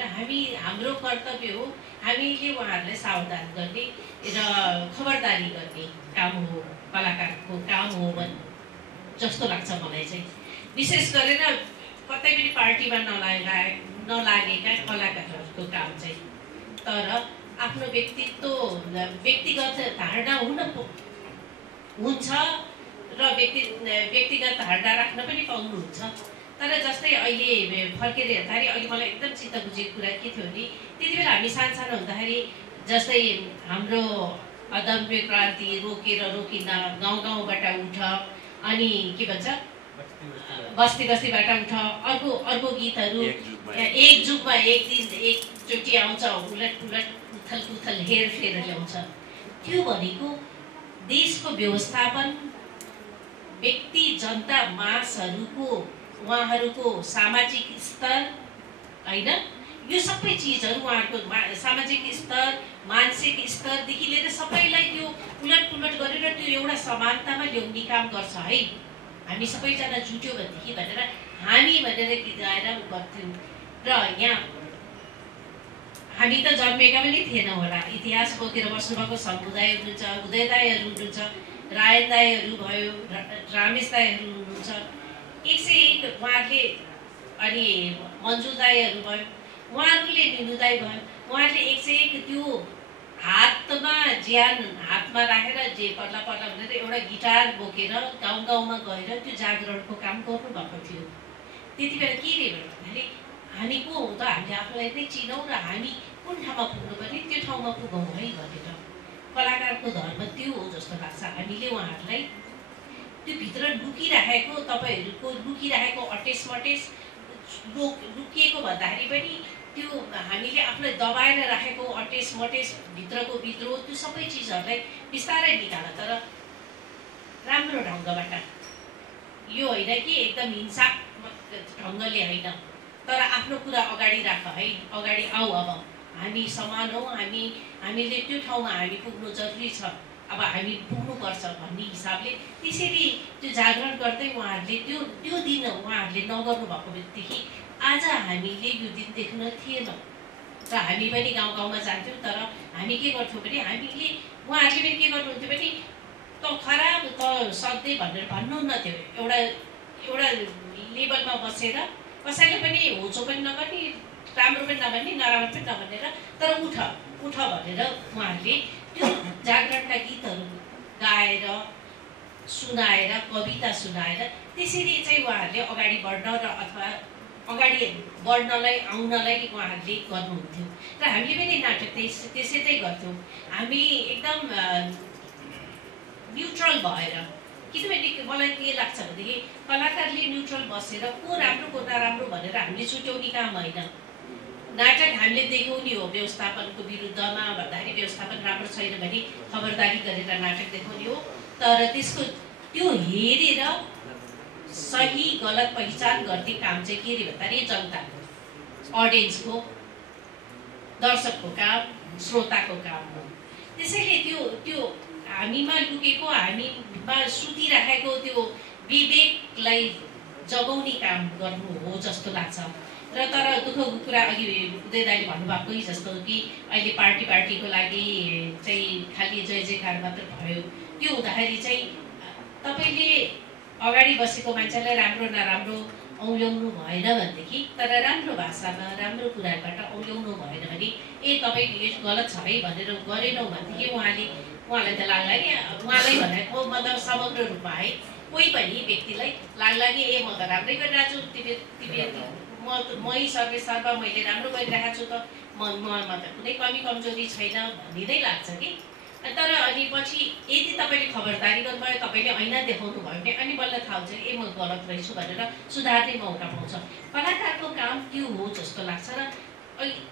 हाम्रो कर्तव्य हो हामीले उहाँहरूलाई सावधान गर्ने र खबरदारी गर्ने काम हो, कलाकारको काम हो जस्तो लाग्छ मलाई चाहिँ। विशेष गरेर कतै पनि पार्टीमा नलागेका कलाकारहरूको काम चाहिँ। तर आफ्नो व्यक्तिगत धारणा हुन्छ र व्यक्तिगत धारणा राख्न पनि पाउनुहुन्छ। तर जस्तै अहिले फर्केर हेर्दाखेरि अहिले मलाई एकदम चित्त बुझेको कुरा के थियो भने त्यति बेला हामी सानो हुँदाखेरि जस्तै हाम्रो अदम्य क्रान्ति रोकिन गाउँबाट उठ अनि के भन्छ बस्तीबाट उठ अर्को गीतहरू एक जुगमा एक दिन एकचोटि आउँछ, उलट उथल हेरफेर ल्याउँछ। त्यो भनेको देशको व्यवस्थापन, व्यक्ति जनता मासहरूको उहाँहरूको सामाजिक स्तर होइन, यो सबै चिजहरू उहाँहरूको सामाजिक स्तर, मानसिक स्तरदेखि लिएर सबैलाई त्यो उलट गरेर त्यो एउटा समानतामा ल्याउने काम गर्छ है। हामी सबैजना जुट्यो भनेदेखि भनेर हामी भनेर गीत गाएर गर्थ्यौँ। र यहाँ हामी त जन्मेका पनि थिएनौँ होला। इतिहास बोकेर बस्नुभएको समुदाय हुनुहुन्छ, उदय दाईहरू हुनुहुन्छ, रायन दाईहरू भयो, रामेश दाईहरू हुनुहुन्छ, एक से एक उहाँहरूले, अनि मन्जु दाईहरू भयो, उहाँहरूले निलु दाई भयो, उहाँहरूले एक से एक त्यो हातमा ज्यान हातमा राखेर जे पर्ला भनेर एउटा गिटार बोकेर गाउँमा गएर त्यो जागरणको काम गर्नुभएको थियो। त्यति बेला के रे भन्दाखेरि हामी को हो त, हामीले आफूलाई नै चिनौँ र हामी कुन ठाउँमा पुग्नुपर्ने त्यो ठाउँमा पुगौँ है भनेर। कलाकारको धर्म त्यो हो जस्तो लाग्छ। हामीले उहाँहरूलाई त्यो भित्र लुकिराखेको, तपाईँहरूको लुकिराखेको अटेस लुकिएको भन्दाखेरि पनि त्यो हामीले आफूलाई दबाएर राखेको अटेस भित्रको विद्रोह त्यो सबै चिजहरूलाई बिस्तारै निकाल। तर राम्रो ढङ्गबाट, यो होइन कि एकदम हिंसात्मक ढङ्गले होइन, तर आफ्नो कुरा अगाडि राख है, अगाडि आऊ। अब हामी समान हौँ, हामीले त्यो ठाउँमा हामी पुग्नु जरुरी छ, अब हामी पुग्नुपर्छ भन्ने हिसाबले त्यसरी त्यो जागरण गर्दै उहाँहरूले त्यो दिन उहाँहरूले नगर्नु भएको बेलादेखि आज हामीले यो दिन देख्न थिएन। र हामी पनि गाउँमा जान्थ्यौँ। तर हामी के गर्थ्यौँ भने हामीले उहाँहरूले पनि के गर्नुहुन्थ्यो भने त खराब त सक्दै भनेर भन्नुहुन्न थियो। एउटा लेभलमा बसेर कसैले पनि होचो पनि नगर्ने, राम्रो पनि नभन्ने, नराम्रो पनि नभनेर, तर उठ भनेर उहाँहरूले त्यो जागरणका गीतहरू गाएर सुनाएर, कविता सुनाएर त्यसरी चाहिँ उहाँहरूले अगाडि बढ्न र अथवा अगाडि बढ्नलाई आउनलाई उहाँहरूले गर्नुहुन्थ्यो। र हामीले पनि नाटक त्यसै गर्थ्यौँ। हामी एकदम न्युट्रल भएर किनभने मलाई के लाग्छ भनेदेखि कलाकारले न्युट्रल बसेर को राम्रो को नराम्रो भनेर हामीले छुट्याउने काम होइन। नाटक हामीले देखाउने हो व्यवस्थापनको विरुद्धमा भन्दाखेरि व्यवस्थापन राम्रो छैन भने खबरदारी गरेर नाटक देखाउने हो। तर त्यसको त्यो हेरेर सही गलत पहिचान गर्ने काम चाहिँ के अरे भन्दाखेरि जनताको, अडियन्सको, दर्शकको काम, श्रोताको काम हो। त्यसैले त्यो हामीमा लुकेको, हामीमा सुतिराखेको त्यो विवेकलाई जगाउने काम गर्नु हो जस्तो लाग्छ। र तर दुःखको कुरा अघि उदय दाइले भन्नुभएको जस्तो कि अहिले पार्टीको लागि चाहिँ खालि जय जयकार मात्र भयो, त्यो हुँदाखेरि चाहिँ तपाईँले अगाडि बसेको मान्छेलाई राम्रो नराम्रो औल्याउनु भएन भनेदेखि, तर राम्रो भाषामा राम्रो कुराबाट औल्याउनु भएन भने तपाईँ यो गलत छ है भनेर गरेनौँ भनेदेखि उहाँलाई त लाग्ला नि, उहाँलाई भनेको मतलब समग्र रूपमा है कोही पनि व्यक्तिलाई लाग्ला कि म त राम्रै गरिरहेको छु, मै सर्वेसर्वा मैले राम्रो गरिरहेको छु, त ममा त कुनै कमी कमजोरी छैन भन्ने नै लाग्छ कि। तर अनि पछि यदि तपाईँले खबरदारी गर्नुभयो, तपाईँले ऐना देखाउनु भयो भने अनि बल्ल थाहा हुन्छ म गलत रहेछु भनेर सुधार्ने मौका पाउँछ। कलाकारको काम त्यो हो जस्तो लाग्छ। र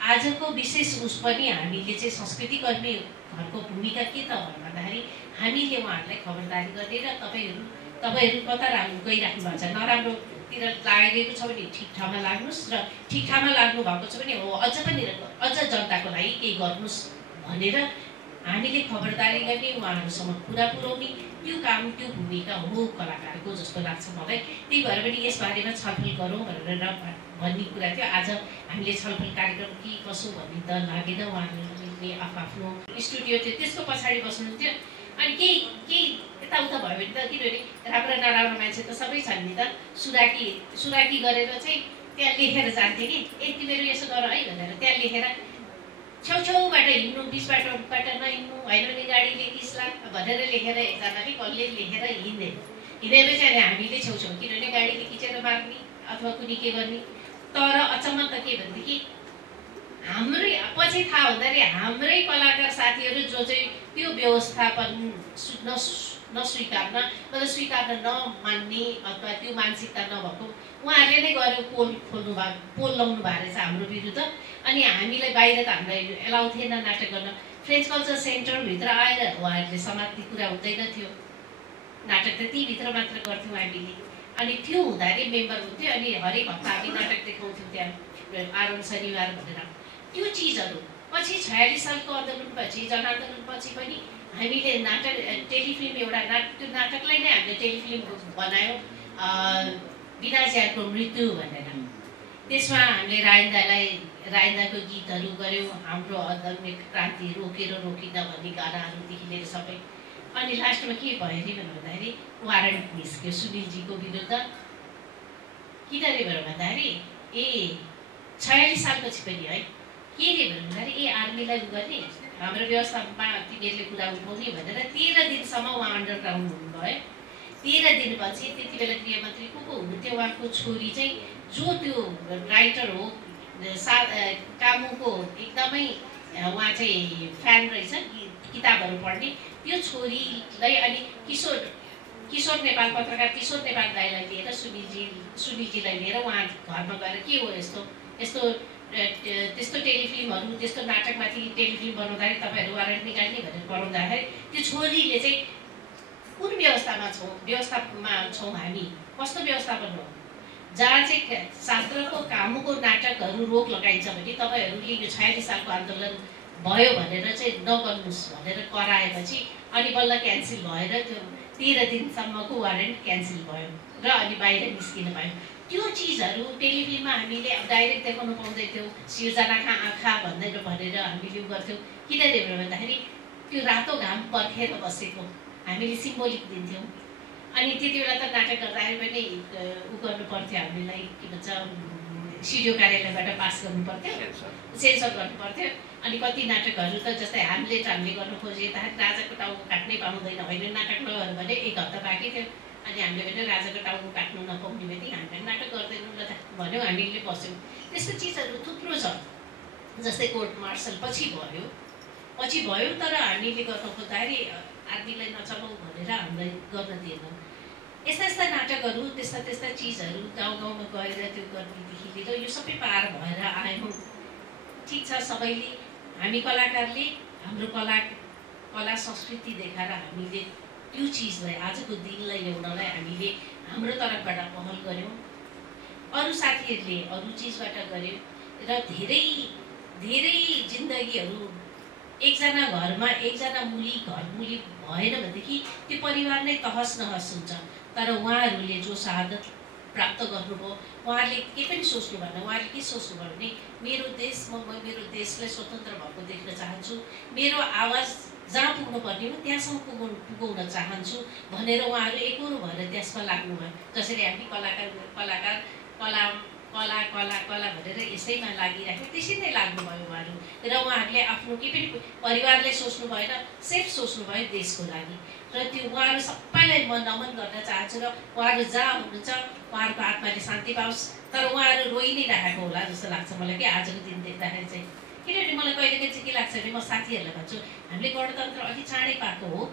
आजको विशेष उस पनि हामीले चाहिँ संस्कृति कर्मी घरको भूमिका के त भन्दाखेरि हामीले उहाँहरूलाई खबरदारी गर्ने र तपाईँहरू कता गइराख्नु भएको छ, नराम्रोतिर लागेको छ भने ठिक ठाउँमा लाग्नुहोस्, र ठिक ठाउँमा लाग्नु भएको छ भने हो अझ जनताको लागि केही गर्नुहोस् भनेर हामीले खबरदारी गर्ने, उहाँहरूसम्म कुरा पुर्याउने त्यो काम, त्यो भूमिका हो कलाकारको जस्तो लाग्छ मलाई। त्यही भएर पनि यसबारेमा छलफल गरौँ भनेर भन्ने कुरा थियो। आज हामीले छलफल कार्यक्रम के कसो भन्ने त लागेन, उहाँहरूले आफ्नो स्टुडियो थियो त्यसको पछाडि बस्नुहुन्थ्यो। अनि केही यताउता भयो भने त, किनभने राम्रो नराम्रो मान्छे त सबै छन् नि त, सुराकी गरेर चाहिँ त्यहाँ लेखेर जान्थे कि तिमीहरू यसो गर है भनेर, त्यहाँ लेखेर छेउछेउबाट हिँड्नु, बिच बाटोबाट नहिँड्नु, होइन भने गाडीले किस्ला भनेर लेखेर एकजनाले कसले लेखेर हिँडेपछि अनि हामीले छेउछेउ, किनभने गाडीले खिचेर मार्ने अथवा कुनै के गर्ने। तर अचम्म त के भनेदेखि हाम्रै पछि थाहा हुँदाखेरि हाम्रै कलाकार साथीहरू जो चाहिँ त्यो व्यवस्थापन नस्वीकार्न, मतलब स्वीकार्न नमान्ने अथवा त्यो मानसिकता नभएको उहाँहरूले नै गएर पोल लाउनु भएको रहेछ हाम्रो विरुद्ध। अनि हामीलाई बाहिर त हामीलाई एलाउ थिएन नाटक गर्न। फ्रेन्च कल्चर सेन्टरभित्र आएर उहाँहरूले समात्ने कुरा हुँदैन थियो, नाटक त त्यहीँभित्र मात्र गर्थ्यौँ हामीले। अनि त्यो हुँदाखेरि मेम्बर हुन्थ्यो, अनि हरेक हप्ता हामी नाटक देखाउँथ्यौँ त्यहाँ आरोन शनिबार भनेर। त्यो चिजहरू पछि 46 सालको आन्दोलनपछि, जनआन्दोलनपछि पनि हामीले नाटक टेलिफिल्म त्यो नाटकलाई नै हामीले टेलिफिल्म बनायो, बिनाज्याको मृत्यु भनेर। त्यसमा हामीले रायन्दाको गीतहरू गऱ्यौँ, हाम्रो अदम्य क्रान्ति रोकेर रोकिँदा भन्ने गानाहरूदेखि लिएर सबै। अनि लास्टमा के भयो नि भन्दाखेरि वारन्ट निस्क्यो सुनिलजीको विरुद्ध। किन रे भन्दाखेरि 46 सालपछि पनि है के रे भन्दाखेरि आर्मीलाई गर्ने, हाम्रो व्यवस्थामा तिमीहरूले कुरा उठाउने भनेर 13 दिनसम्म उहाँ अन्डरग्राउन्ड हुनुभयो। 13 दिनपछि त्यति बेला गृहमन्त्री को हुनुहुन्थ्यो, उहाँको छोरी चाहिँ जो त्यो राइटर हो कामुको एकदमै उहाँ चाहिँ फ्यान रहेछ, किताबहरू पढ्ने, त्यो छोरीलाई अनि किशोर नेपाल पत्रकार किशोर नेपाल दाईलाई लिएर सुनिलजीलाई लिएर उहाँ घरमा गएर के हो यस्तो त्यस्तो टेलिफिल्महरू, त्यस्तो नाटकमाथि टेलिफिल्म बनाउँदाखेरि तपाईँहरू वारन्ट निकाल्ने भनेर बनाउँदाखेरि त्यो छोरीले चाहिँ कुन व्यवस्थामा छौँ हामी, कस्तो व्यवस्थापन हो जहाँ चाहिँ शास्त्रको कामको नाटकहरू रोक लगाइन्छ भने तपाईँहरूले यो 46 सालको आन्दोलन भयो भनेर चाहिँ नगर्नुहोस् भनेर कराएपछि अनि बल्ल क्यान्सल भएर त्यो 13 दिनसम्मको वारेन्ट क्यान्सल भयो र अनि बाहिर निस्किन पायौँ। त्यो चिजहरू टेलिभिजनमा हामीले डाइरेक्ट देखाउनु पाउँदैथ्यौँ, सिर्जनाका आँखा भनेर हामीले गर्थ्यौँ। किनभने भन्दाखेरि त्यो रातो घाम पर्खेर बसेको हामीले सिम्बोलिक दिन्थ्यौँ। अनि त्यति बेला त नाटक गर्दाखेरि पनि उ गर्नु पर्थ्यो, हामीलाई के भन्छ सिडिओ कार्यालयबाट पास गर्नु पर्थ्यो, सेन्सर गर्नु पर्थ्यो। अनि कति नाटकहरू त जस्तै हामीले गर्नु खोजिँदाखेरि राजाको टाउको काट्नै पाउँदैन, होइन नाटक नगर्नु भने 1 हप्ता बाँकी थियो। अनि हामीले भने राजाको टाउको काट्नु नपाउने भने हामीले नाटक गर्दैनौँ ल भन्यौँ, हामीले बस्यौँ। त्यस्तो चिजहरू थुप्रो छ। जस्तै कोर्ट मार्सल पछि भयो, पछि भयो तर हामीले गर्न खोज्दाखेरि आर्मीलाई नचलाऊ भनेर हामीलाई गर्न दिएनौँ। यस्ता यस्ता नाटकहरू त्यस्ता त्यस्ता चिजहरू गाउँ गाउँमा गएर त्यो गर्नेदेखि लिएर यो सबै पार भएर आयौँ। ठिक छ, सबैले हामी कलाकारले हाम्रो कला संस्कृति देखाएर हामीले त्यो चिजलाई आजको दिनलाई ल्याउनलाई हामीले हाम्रो तर्फबाट पहल गऱ्यौँ। अरू साथीहरूले अरू चिजबाट गऱ्यो र धेरै धेरै जिन्दगीहरू एकजना घरमा एकजना मुली भएन भनेदेखि त्यो परिवार नै तहस नहस हुन्छ। तर उहाँहरूले जो शहादत प्राप्त गर्नुभयो, उहाँहरूले के पनि सोच्नु भएन। उहाँहरूले के सोच्नुभयो भने मेरो देश, म मेरो देशलाई स्वतन्त्र भएको देख्न चाहन्छु, मेरो आवाज जहाँ पुग्नुपर्ने हो त्यहाँसम्म पुगाउन चाहन्छु भनेर उहाँहरू एकहोरो भएर त्यसमा लाग्नुभयो। जसरी हामी कला भनेर यसैमा लागिराख्यो त्यसरी नै लाग्नुभयो उहाँहरू। र उहाँहरूले आफ्नो के पनि परिवारलाई सोच्नु भएन, सिर्फ सोच्नु भयो देशको लागि। र त्यो उहाँहरू सबैलाई म नमन गर्न चाहन्छु। र उहाँहरू जहाँ हुनुहुन्छ उहाँहरूको आत्माले शान्ति पाओस्। तर उहाँहरू रोइ नै राखेको होला जस्तो लाग्छ मलाई कि आजको दिन देख्दाखेरि चाहिँ। किनभने मलाई कहिलेकाहीँ चाहिँ के लाग्छ भने म साथीहरूलाई भन्छु हामीले गणतन्त्र अलि चाँडै पाएको हो।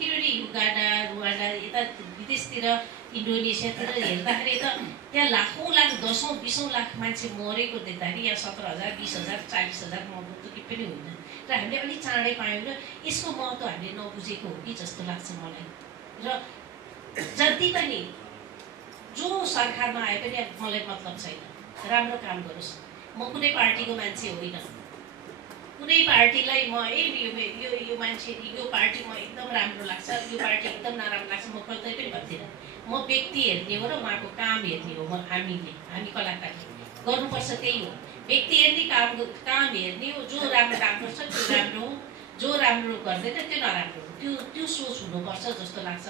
किनभने युगान्डा रुवान्डा यता विदेशतिर इन्डोनेसियातिर हेर्दाखेरि त त्यहाँ लाखौँ लाख 10औं-20औं लाख मान्छे मरेको देख्दाखेरि यहाँ 17,000 20,000 40,000 मर्नु त के पनि होइन। र हामीले अलिक चाँडै पायौँ र यसको महत्त्व हामीले नबुझेको हो कि जस्तो लाग्छ मलाई। र जति पनि जो सरकारमा आए पनि अब मलाई मतलब छैन, राम्रो काम गरोस्। म कुनै पार्टीको मान्छे होइन। कुनै पार्टीलाई म यो मान्छे यो पार्टी म एकदम राम्रो लाग्छ, यो पार्टी एकदम नराम्रो लाग्छ म कतै पनि भन्दिनँ। म व्यक्ति हेर्ने हो र उहाँको काम हेर्ने हो। हामी कलाकारले गर्नुपर्छ त्यही हो। व्यक्ति हेर्ने, काम हेर्ने हो। जो राम्रो काम गर्छ त्यो राम्रो हो, जो राम्रो गर्दैन त्यो नराम्रो हो। त्यो सोच हुनुपर्छ जस्तो लाग्छ।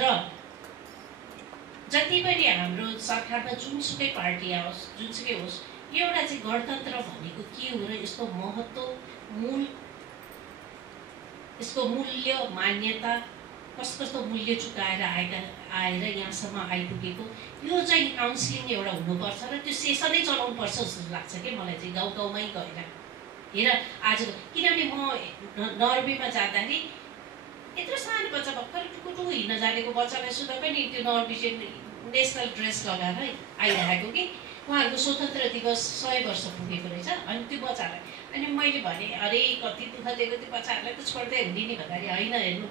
र जति पनि हाम्रो सरकारमा जुनसुकै पार्टी आओस्, जुनसुकै होस्, एउटा चाहिँ गणतन्त्र भनेको के हो र यसको महत्त्व, यसको मूल्य, मान्यता, कस्तो मूल्य चुकाएर आएर यहाँसम्म आइपुगेको, यो चाहिँ काउन्सिलिङ एउटा हुनुपर्छ र त्यो सेसनै चलाउनुपर्छ जस्तो लाग्छ कि मलाई चाहिँ। गाउँमै गएर हेर आजको, किनभने म नर्वेमा जाँदाखेरि यत्रो सानो बच्चा भर्खर टुकुटुकु हिँड्न जानेको बच्चालाई सुधा पनि त्यो नर्वेजियन नेसनल ड्रेस लगाएर आइरहेको कि उहाँहरूको स्वतन्त्र दिवस 100 वर्ष पुगेको रहेछ। अनि त्यो बच्चालाई अनि मैले भने अरे कति दुःख दिएको त्यो बच्चाहरूलाई त छोड्दै हुने नि भन्दाखेरि होइन, हेर्नु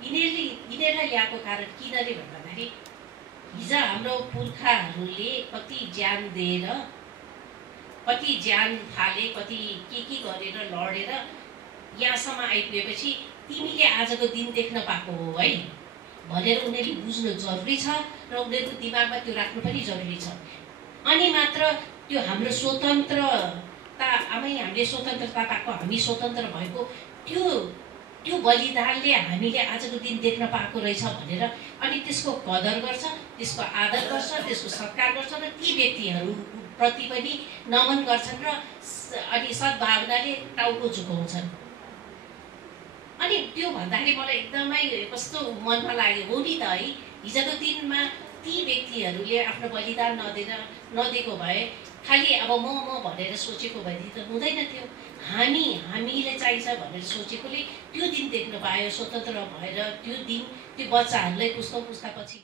यिनीहरूलाई ल्याएको कारण किनले भन्दाखेरि हिजो हाम्रो पुर्खाहरूले कति ज्यान दिएर, कति ज्यान फाले, कति के गरेर लडेर यहाँसम्म आइपुगेपछि तिमीले आजको दिन देख्न पाएको हो है भनेर उनीहरूले बुझ्नु जरुरी छ र उनीहरूको दिमागमा त्यो राख्नु पनि जरुरी छ। अनि मात्र त्यो हाम्रो स्वतन्त्रता, हामीले स्वतन्त्रता पाएको, हामी स्वतन्त्र भएको त्यो बलिदानले हामीले आजको दिन देख्न पाएको रहेछ भनेर अनि त्यसको कदर गर्छ, त्यसको आदर गर्छ, त्यसको सत्कार गर्छ र ती व्यक्तिहरू प्रति पनि नमन गर्छन् र अनि सद्भावनाले टाउको झुकाउँछन्। अनि त्यो भन्दाखेरि मलाई एकदमै कस्तो मनमा लाग्यो हो नि त है। हिजोको दिनमा ती व्यक्तिहरूले आफ्नो बलिदान नदिएको भए खालि अब म भनेर सोचेको भए त हुँदैन थियो। हामीले चाहिन्छ भनेर सोचेकोले त्यो दिन देख्न पायो, स्वतन्त्र भएर त्यो दिन त्यो बच्चाहरूलाई पुस्ता पछि